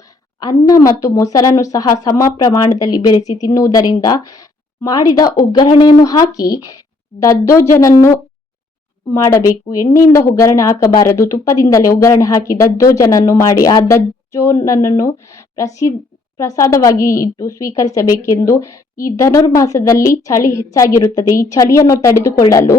ಅನ್ನ ಮತ್ತು ಮೊಸರನ್ನು ಸಹ ಸಮ ಪ್ರಮಾಣದಲ್ಲಿ ಬೆರೆಸಿ ತಿನ್ನುವುದರಿಂದ ಮಾಡಿದ ಒಗ್ಗರಣೆಯನ್ನು ಹಾಕಿ ದದ್ದೋಜನನ್ನು ಮಾಡಬೇಕು. ಎಣ್ಣೆಯಿಂದ ಒಗ್ಗರಣೆ ಹಾಕಬಾರದು. ತುಪ್ಪದಿಂದಲೇ ಒಗ್ಗರಣೆ ಹಾಕಿ ದದ್ದೋಜನನ್ನು ಮಾಡಿ ಆ ದದ್ದೋಜನನ್ನು ಪ್ರಸಾದವಾಗಿ ಇಟ್ಟು ಸ್ವೀಕರಿಸಬೇಕೆಂದು. ಈ ಧನುರ್ಮಾಸದಲ್ಲಿ ಚಳಿ ಹೆಚ್ಚಾಗಿರುತ್ತದೆ. ಈ ಚಳಿಯನ್ನು ತಡೆದುಕೊಳ್ಳಲು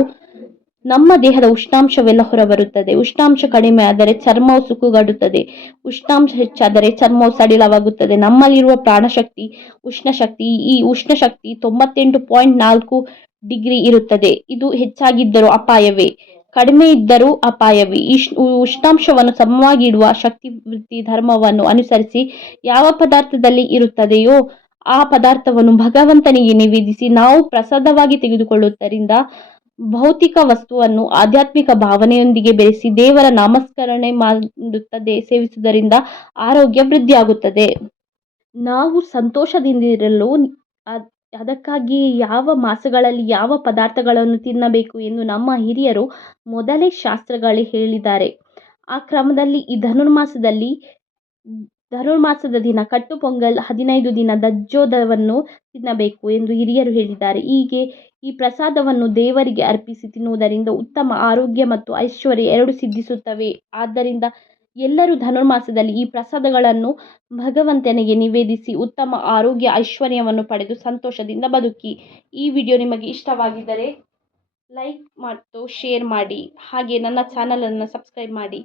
ನಮ್ಮ ದೇಹದ ಉಷ್ಣಾಂಶವೆಲ್ಲ ಹೊರಬರುತ್ತದೆ. ಉಷ್ಣಾಂಶ ಕಡಿಮೆ ಆದರೆ ಚರ್ಮವು ಸುಕ್ಕುಗಟ್ಟುತ್ತದೆ. ಉಷ್ಣಾಂಶ ಹೆಚ್ಚಾದರೆ ಚರ್ಮವು ಸಡಿಲವಾಗುತ್ತದೆ. ನಮ್ಮಲ್ಲಿರುವ ಪ್ರಾಣಶಕ್ತಿ ಉಷ್ಣಶಕ್ತಿ. ಈ ಉಷ್ಣಶಕ್ತಿ 98.4 ಡಿಗ್ರಿ ಇರುತ್ತದೆ. ಇದು ಹೆಚ್ಚಾಗಿದ್ದರೂ ಅಪಾಯವೇ, ಕಡಿಮೆ ಇದ್ದರೂ ಅಪಾಯವೇ. ಈ ಉಷ್ಣಾಂಶವನ್ನು ಸಮವಾಗಿ ಇಡುವ ಶಕ್ತಿವೃತ್ತಿ ಧರ್ಮವನ್ನು ಅನುಸರಿಸಿ ಯಾವ ಪದಾರ್ಥದಲ್ಲಿ ಇರುತ್ತದೆಯೋ ಆ ಪದಾರ್ಥವನ್ನು ಭಗವಂತನಿಗೆ ನಿವೇದಿಸಿ ನಾವು ಪ್ರಸಾದವಾಗಿ ತೆಗೆದುಕೊಳ್ಳುವುದರಿಂದ ಭೌತಿಕ ವಸ್ತುವನ್ನು ಆಧ್ಯಾತ್ಮಿಕ ಭಾವನೆಯೊಂದಿಗೆ ಬೆರೆಸಿ ದೇವರ ನಾಮಸ್ಮರಣೆ ಮಾಡುತ್ತದೆ ಸೇವಿಸುವುದರಿಂದ ಆರೋಗ್ಯ ವೃದ್ಧಿಯಾಗುತ್ತದೆ. ನಾವು ಸಂತೋಷದಿಂದಿರಲು ಅದಕ್ಕಾಗಿ ಯಾವ ಮಾಸಗಳಲ್ಲಿ ಯಾವ ಪದಾರ್ಥಗಳನ್ನು ತಿನ್ನಬೇಕು ಎಂದು ನಮ್ಮ ಹಿರಿಯರು ಮೊದಲೇ ಶಾಸ್ತ್ರಗಳಲ್ಲಿ ಹೇಳಿದ್ದಾರೆ. ಆ ಕ್ರಮದಲ್ಲಿ ಈ ಧನುರ್ಮಾಸದಲ್ಲಿ ಧನುರ್ಮಾಸದ ದಿನ ಕಟ್ಟು ಪೊಂಗಲ್, 15 ದಿನ ದಜ್ಜೋದವನ್ನು ತಿನ್ನಬೇಕು ಎಂದು ಹಿರಿಯರು ಹೇಳಿದ್ದಾರೆ. ಹೀಗೆ ಈ ಪ್ರಸಾದವನ್ನು ದೇವರಿಗೆ ಅರ್ಪಿಸಿ ತಿನ್ನುವುದರಿಂದ ಉತ್ತಮ ಆರೋಗ್ಯ ಮತ್ತು ಐಶ್ವರ್ಯ ಎರಡು ಸಿದ್ಧಿಸುತ್ತವೆ. ಆದ್ದರಿಂದ ಎಲ್ಲರೂ ಧನುರ್ಮಾಸದಲ್ಲಿ ಈ ಪ್ರಸಾದಗಳನ್ನು ಭಗವಂತನಿಗೆ ನಿವೇದಿಸಿ ಉತ್ತಮ ಆರೋಗ್ಯ ಐಶ್ವರ್ಯವನ್ನು ಪಡೆದು ಸಂತೋಷದಿಂದ ಬದುಕಿ. ಈ ವಿಡಿಯೋ ನಿಮಗೆ ಇಷ್ಟವಾಗಿದ್ದರೆ ಲೈಕ್ ಮತ್ತು ಶೇರ್ ಮಾಡಿ. ಹಾಗೆ ನನ್ನ ಚಾನಲನ್ನು ಸಬ್ಸ್ಕ್ರೈಬ್ ಮಾಡಿ.